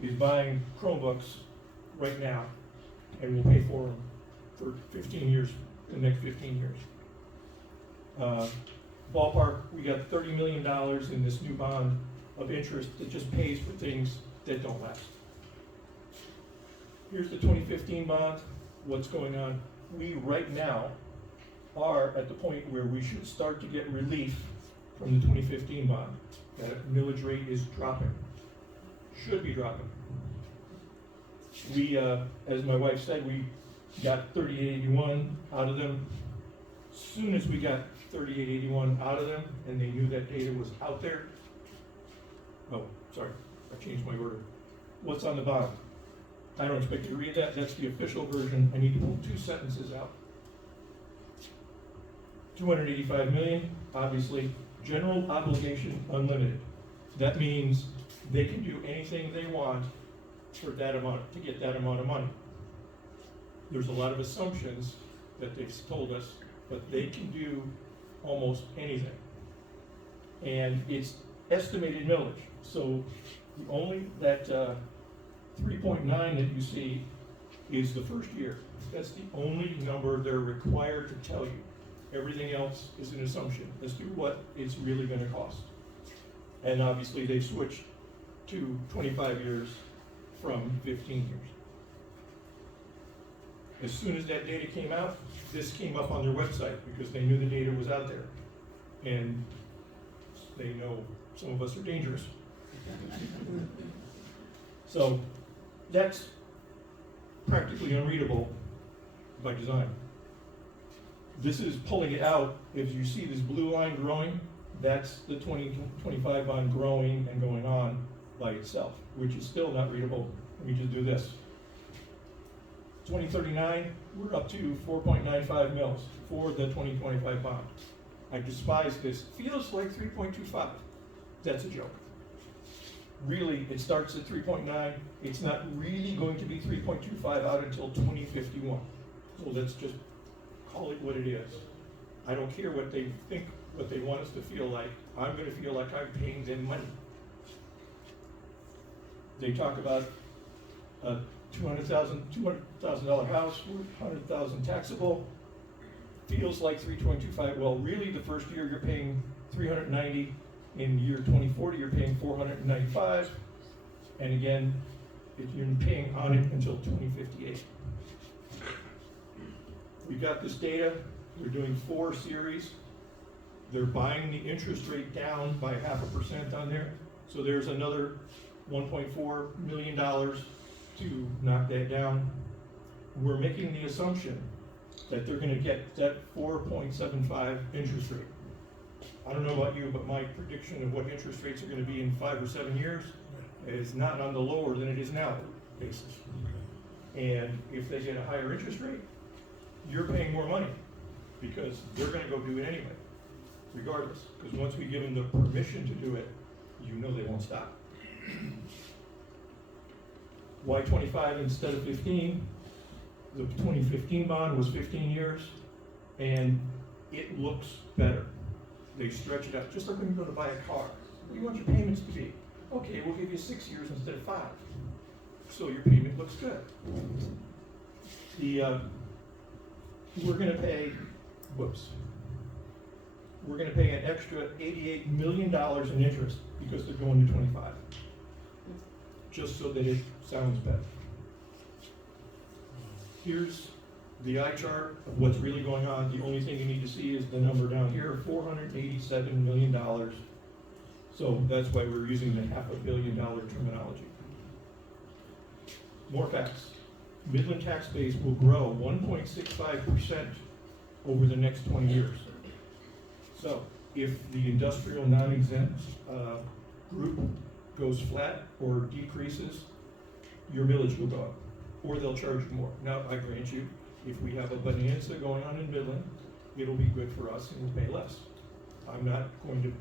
is buying Chromebooks right now, and we'll pay for them for 15 years, the next 15 years. Ballpark, we got $30 million in this new bond of interest that just pays for things that don't last. Here's the 2015 bond. What's going on? We right now are at the point where we should start to get relief from the 2015 bond. That millage rate is dropping. Should be dropping. We, as my wife said, we got 3881 out of them. As soon as we got 3881 out of them, and they knew that data was out there. Oh, sorry, I changed my order. What's on the bottom? I don't expect you to read that. That's the official version. I need to pull 2 sentences out. 285 million, obviously. General obligation unlimited. That means they can do anything they want for that amount, to get that amount of money. There's a lot of assumptions that they've told us, but they can do almost anything. And it's estimated millage. So the only, that 3.9 that you see is the first year. That's the only number they're required to tell you. Everything else is an assumption as to what it's really gonna cost. And obviously they switched to 25 years from 15 years. As soon as that data came out, this came up on their website because they knew the data was out there. And they know some of us are dangerous. So that's practically unreadable by design. This is pulling it out. If you see this blue line growing, that's the 2025 bond growing and going on by itself, which is still not readable. Let me just do this. 2039, we're up to 4.95 mils for the 2025 bond. I despise this. Feels like 3.25. That's a joke. Really, it starts at 3.9. It's not really going to be 3.25 out until 2051. So let's just call it what it is. I don't care what they think, what they want us to feel like. I'm going to feel like I'm paying them money. They talk about a $200,000 house, $100,000 taxable. Feels like 3.25. Well, really, the first year you're paying $390. In the year 2040, you're paying $495, and again, you're paying on it until 2058. We got this data. We're doing 4 series. They're buying the interest rate down by 0.5% on there. So there's another $1.4 million to knock that down. We're making the assumption that they're gonna get that 4.75 interest rate. I don't know about you, but my prediction of what interest rates are gonna be in 5 or 7 years is not on the lower than it is now basis. And if they get a higher interest rate, you're paying more money because they're gonna go do it anyway, regardless. Because once we give them the permission to do it, you know they won't stop. Why 25 instead of 15? The 2015 bond was 15 years, and it looks better. They stretch it out, just like when you go to buy a car. What do you want your payments to be? Okay, we'll give you 6 years instead of 5. So your payment looks good. We're gonna pay, we're gonna pay an extra $88 million in interest because they're going to 25. Just so that it sounds better. Here's the eye chart of what's really going on. The only thing you need to see is the number down here, $487 million. So that's why we're using the $500 million terminology. More facts. Midland tax base will grow 1.65% over the next 20 years. So if the industrial non-exempt group goes flat or decreases, your millage will go up, or they'll charge you more. Now, I grant you, if we have a bonanza going on in Midland, it'll be good for us and we'll pay less. I'm not going to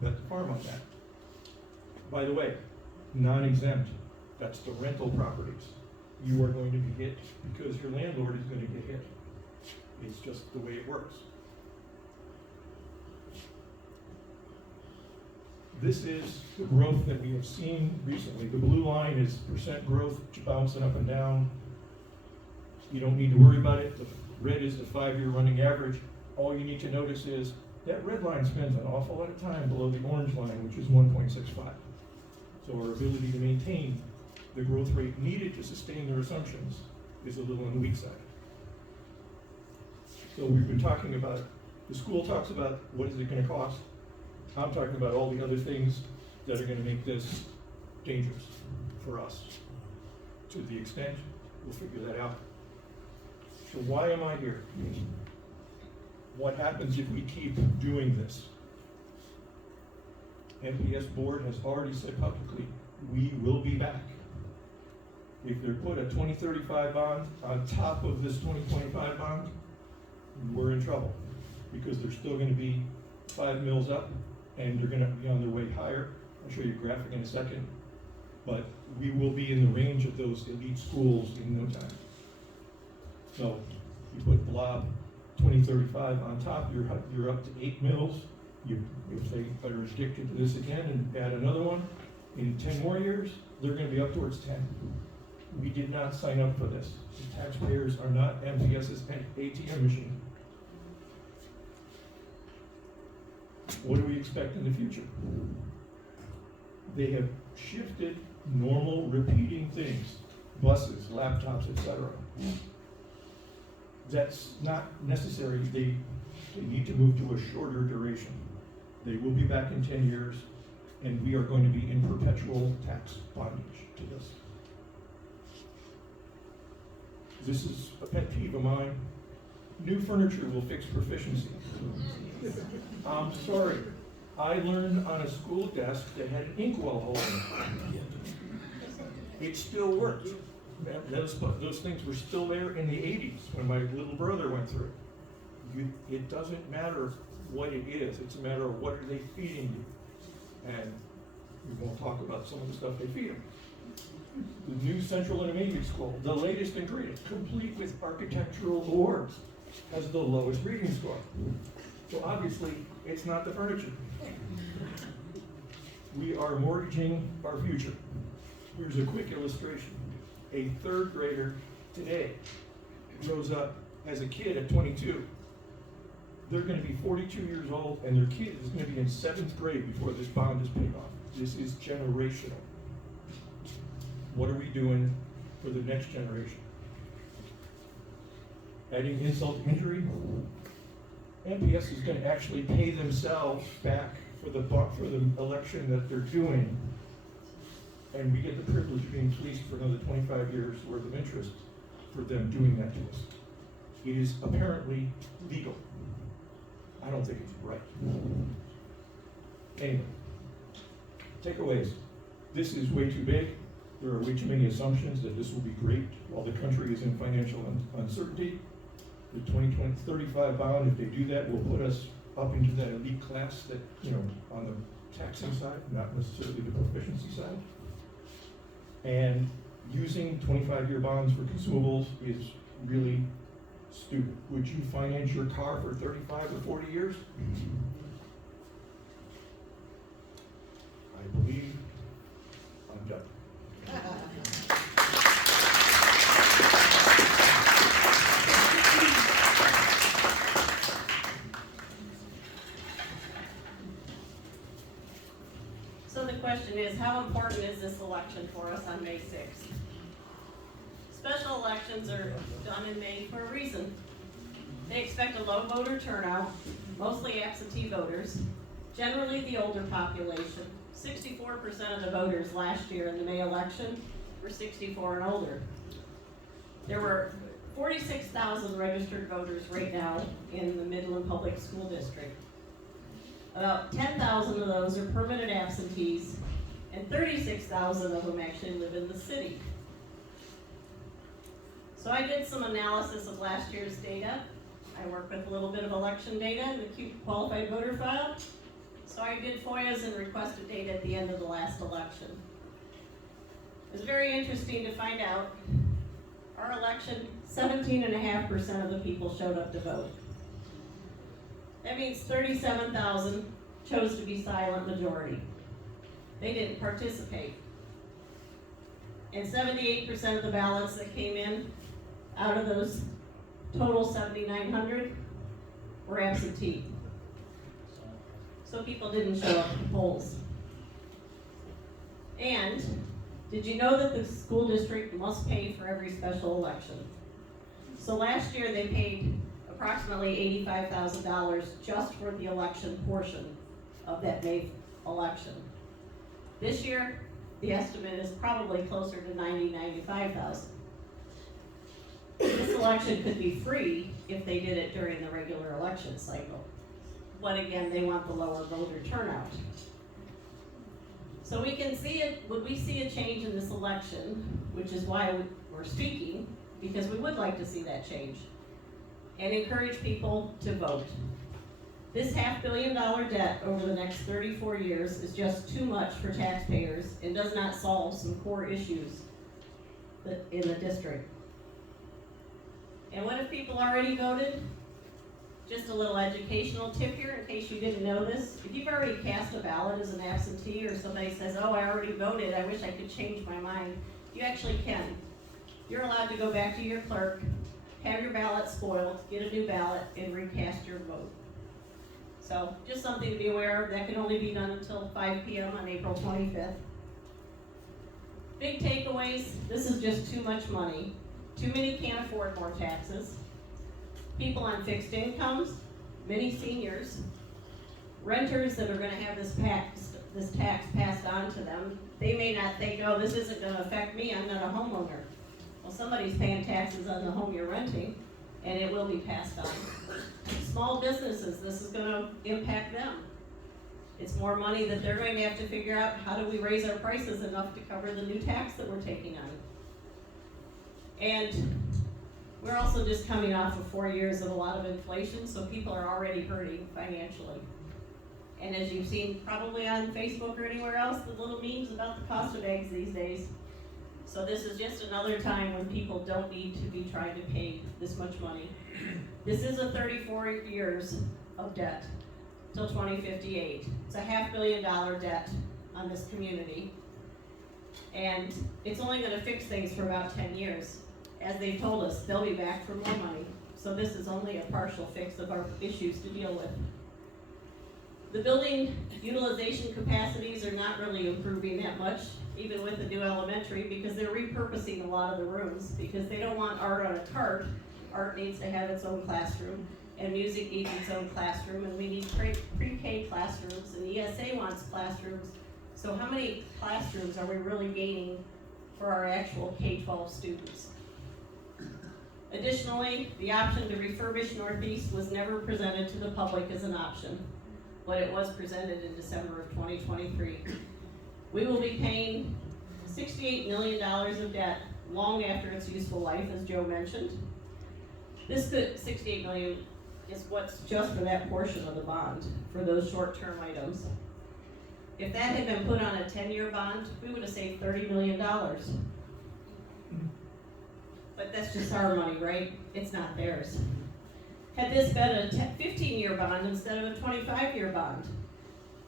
bet the farm on that. By the way, non-exempt, that's the rental properties. You are going to be hit because your landlord is going to get hit. It's just the way it works. This is the growth that we have seen recently. The blue line is percent growth bouncing up and down. You don't need to worry about it. The red is the 5-year running average. All you need to notice is that red line spends an awful lot of time below the orange line, which is 1.65. So our ability to maintain the growth rate needed to sustain their assumptions is a little on the weak side. So we've been talking about, the school talks about what is it going to cost. I'm talking about all the other things that are going to make this dangerous for us. To the extent, we'll figure that out. So why am I here? What happens if we keep doing this? MPS board has already said publicly, we will be back. If they put a 2035 bond on top of this 2025 bond, we're in trouble because they're still going to be 5 mils up and they're going to be on their way higher. I'll show you a graphic in a second, but we will be in the range of those elite schools in no time. So you put blob 2035 on top, you're up to 8 mils. If they are addicted to this again and add another one, in 10 more years, they're going to be up towards 10. We did not sign up for this. The taxpayers are not MPS's ATM machine. What do we expect in the future? They have shifted normal repeating things, buses, laptops, etc. That's not necessary. They need to move to a shorter duration. They will be back in 10 years, and we are going to be in perpetual tax bondage to this. This is a pet peeve of mine. New furniture will fix proficiency. I'm sorry. I learned on a school desk that had an inkwell hole in it. It still worked. Those things were still there in the 80s when my little brother went through it. It doesn't matter what it is. It's a matter of what are they feeding you. And we won't talk about some of the stuff they feed them. The new Central Elementary School, the latest and greatest, complete with architectural awards, has the lowest reading score. So obviously, it's not the furniture. We are mortgaging our future. Here's a quick illustration. A 3rd grader today grows up as a kid at 22. they're gonna be 42 years old, and their kid is gonna be in 7th grade before this bond is paid off. This is generational. What are we doing for the next generation? Adding insult to injury, MPS is gonna actually pay themselves back for the election that they're doing. And we get the privilege of being policed for another 25 years worth of interest for them doing that to us. It is apparently legal. I don't think it's right. Anyway, takeaways. This is way too big. There are way too many assumptions that this will be great while the country is in financial uncertainty. The 2035 bond, if they do that, will put us up into that elite class that, on the taxing side, not necessarily the proficiency side. And using 25-year bonds for consumables is really stupid. Would you finance your car for 35 or 40 years? I believe I'm done. So the question is, how important is this election for us on May 6th? Special elections are done in May for a reason. They expect a low voter turnout, mostly absentee voters, generally the older population. 64% of the voters last year in the May election were 64 and older. There were 46,000 registered voters right now in the Midland Public School District. About 10,000 of those are permanent absentees, and 36,000 of them actually live in the city. So I did some analysis of last year's data. I work with a little bit of election data in the qualified voter file. So I did FOIAs and requested data at the end of the last election. It was very interesting to find out our election, 17.5% of the people showed up to vote. That means 37,000 chose to be silent majority. They didn't participate. And 78% of the ballots that came in, out of those total 7,900, were absentee. So people didn't show up at the polls. And did you know that the school district must pay for every special election? So last year they paid approximately $85,000 just for the election portion of that May election. This year, the estimate is probably closer to $95,000. This election could be free if they did it during the regular election cycle. But again, they want the lower voter turnout. So we can see it, would we see a change in this election, which is why we're speaking, because we would like to see that change, and encourage people to vote. This $500 million debt over the next 34 years is just too much for taxpayers and does not solve some core issues in the district. And what if people already voted? Just a little educational tip here in case you didn't know this. If you've already cast a ballot as an absentee, or somebody says, oh, I already voted, I wish I could change my mind, you actually can. You're allowed to go back to your clerk, have your ballot spoiled, get a new ballot, and recast your vote. So just something to be aware of. That can only be done until 5 p.m. on April 25th. Big takeaways, this is just too much money. Too many can't afford more taxes. People on fixed incomes, many seniors, renters that are gonna have this tax passed on to them. They may not think, oh, this isn't gonna affect me, I'm not a homeowner. Well, somebody's paying taxes on the home you're renting, and it will be passed on. Small businesses, this is gonna impact them. It's more money that they're going to have to figure out, how do we raise our prices enough to cover the new tax that we're taking on? And we're also just coming off of 4 years of a lot of inflation, so people are already hurting financially. And as you've seen probably on Facebook or anywhere else, the little memes about the cost of eggs these days. So this is just another time when people don't need to be trying to pay this much money. This is a 34 years of debt till 2058. It's a $500 million debt on this community. And it's only gonna fix things for about 10 years. As they told us, they'll be back for more money. so this is only a partial fix of our issues to deal with. The building utilization capacities are not really improving that much, even with the new elementary, because they're repurposing a lot of the rooms, because they don't want art on a cart. Art needs to have its own classroom, and music needs its own classroom, and we need pre-K classrooms, and ESA wants classrooms. So how many classrooms are we really gaining for our actual K-12 students? Additionally, the option to refurbish Northeast was never presented to the public as an option, but it was presented in December of 2023. We will be paying $68 million of debt long after its useful life, as Joe mentioned. This $68 million is what's just for that portion of the bond, for those short-term items. If that had been put on a 10-year bond, we would have saved $30 million. But that's just our money, right? It's not theirs. Had this been a 15-year bond instead of a 25-year bond,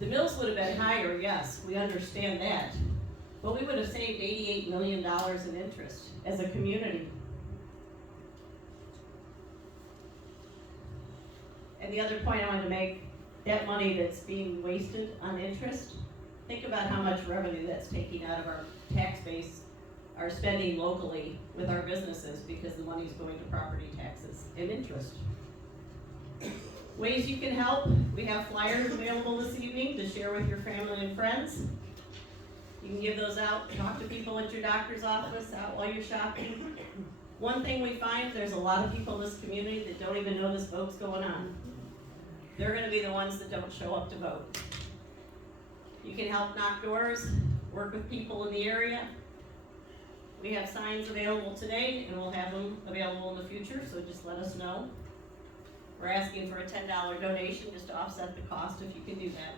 the mills would have been higher, yes, we understand that. But we would have saved $88 million in interest as a community. And the other point I wanted to make, that money that's being wasted on interest, think about how much revenue that's taking out of our tax base, our spending locally with our businesses, because the money's going to property taxes and interest. Ways you can help, we have flyers available this evening to share with your family and friends. You can give those out, talk to people at your doctor's office, out while you're shopping. One thing we find, there's a lot of people in this community that don't even know this vote's going on. They're gonna be the ones that don't show up to vote. You can help knock doors, work with people in the area. We have signs available today, and we'll have them available in the future, so just let us know. We're asking for a $10 donation just to offset the cost if you can do that.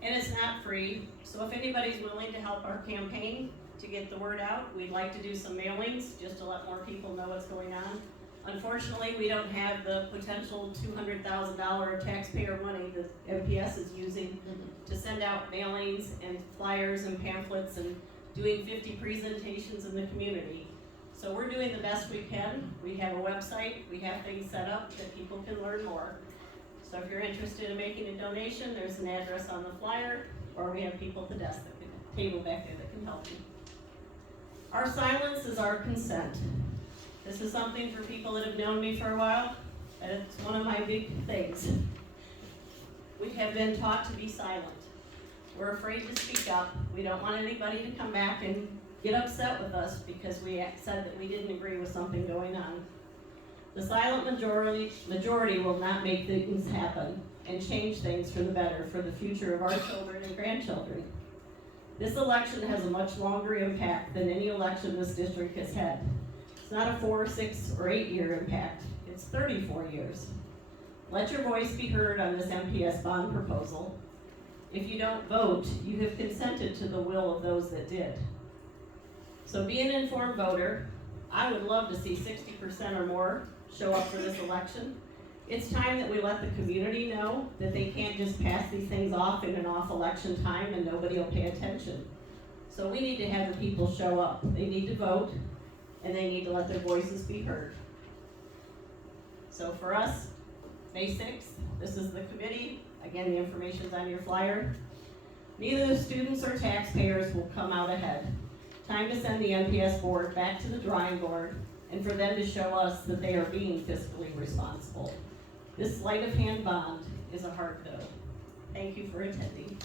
And it's not free, so if anybody's willing to help our campaign to get the word out, we'd like to do some mailings just to let more people know what's going on. Unfortunately, we don't have the potential $200,000 taxpayer money that MPS is using to send out mailings and flyers and pamphlets and doing 50 presentations in the community. So we're doing the best we can. We have a website, we have things set up that people can learn more. So if you're interested in making a donation, there's an address on the flyer, or we have people at the desk, table back there that can help you. Our silence is our consent. This is something for people that have known me for a while, and it's one of my big things. We have been taught to be silent. We're afraid to speak up. We don't want anybody to come back and get upset with us because we said that we didn't agree with something going on. The silent majority will not make things happen and change things for the better for the future of our children and grandchildren. This election has a much longer impact than any election this district has had. It's not a 4, 6, or 8 year impact, it's 34 years. Let your voice be heard on this MPS bond proposal. If you don't vote, you have consented to the will of those that did. So be an informed voter. I would love to see 60% or more show up for this election. It's time that we let the community know that they can't just pass these things off in an off election time and nobody will pay attention. So we need to have the people show up. They need to vote, and they need to let their voices be heard. So for us, May 6th, this is the committee. Again, the information's on your flyer. Neither the students or taxpayers will come out ahead. Time to send the MPS board back to the drawing board and for them to show us that they are being fiscally responsible. This sleight of hand bond is a hard no. Thank you for attending.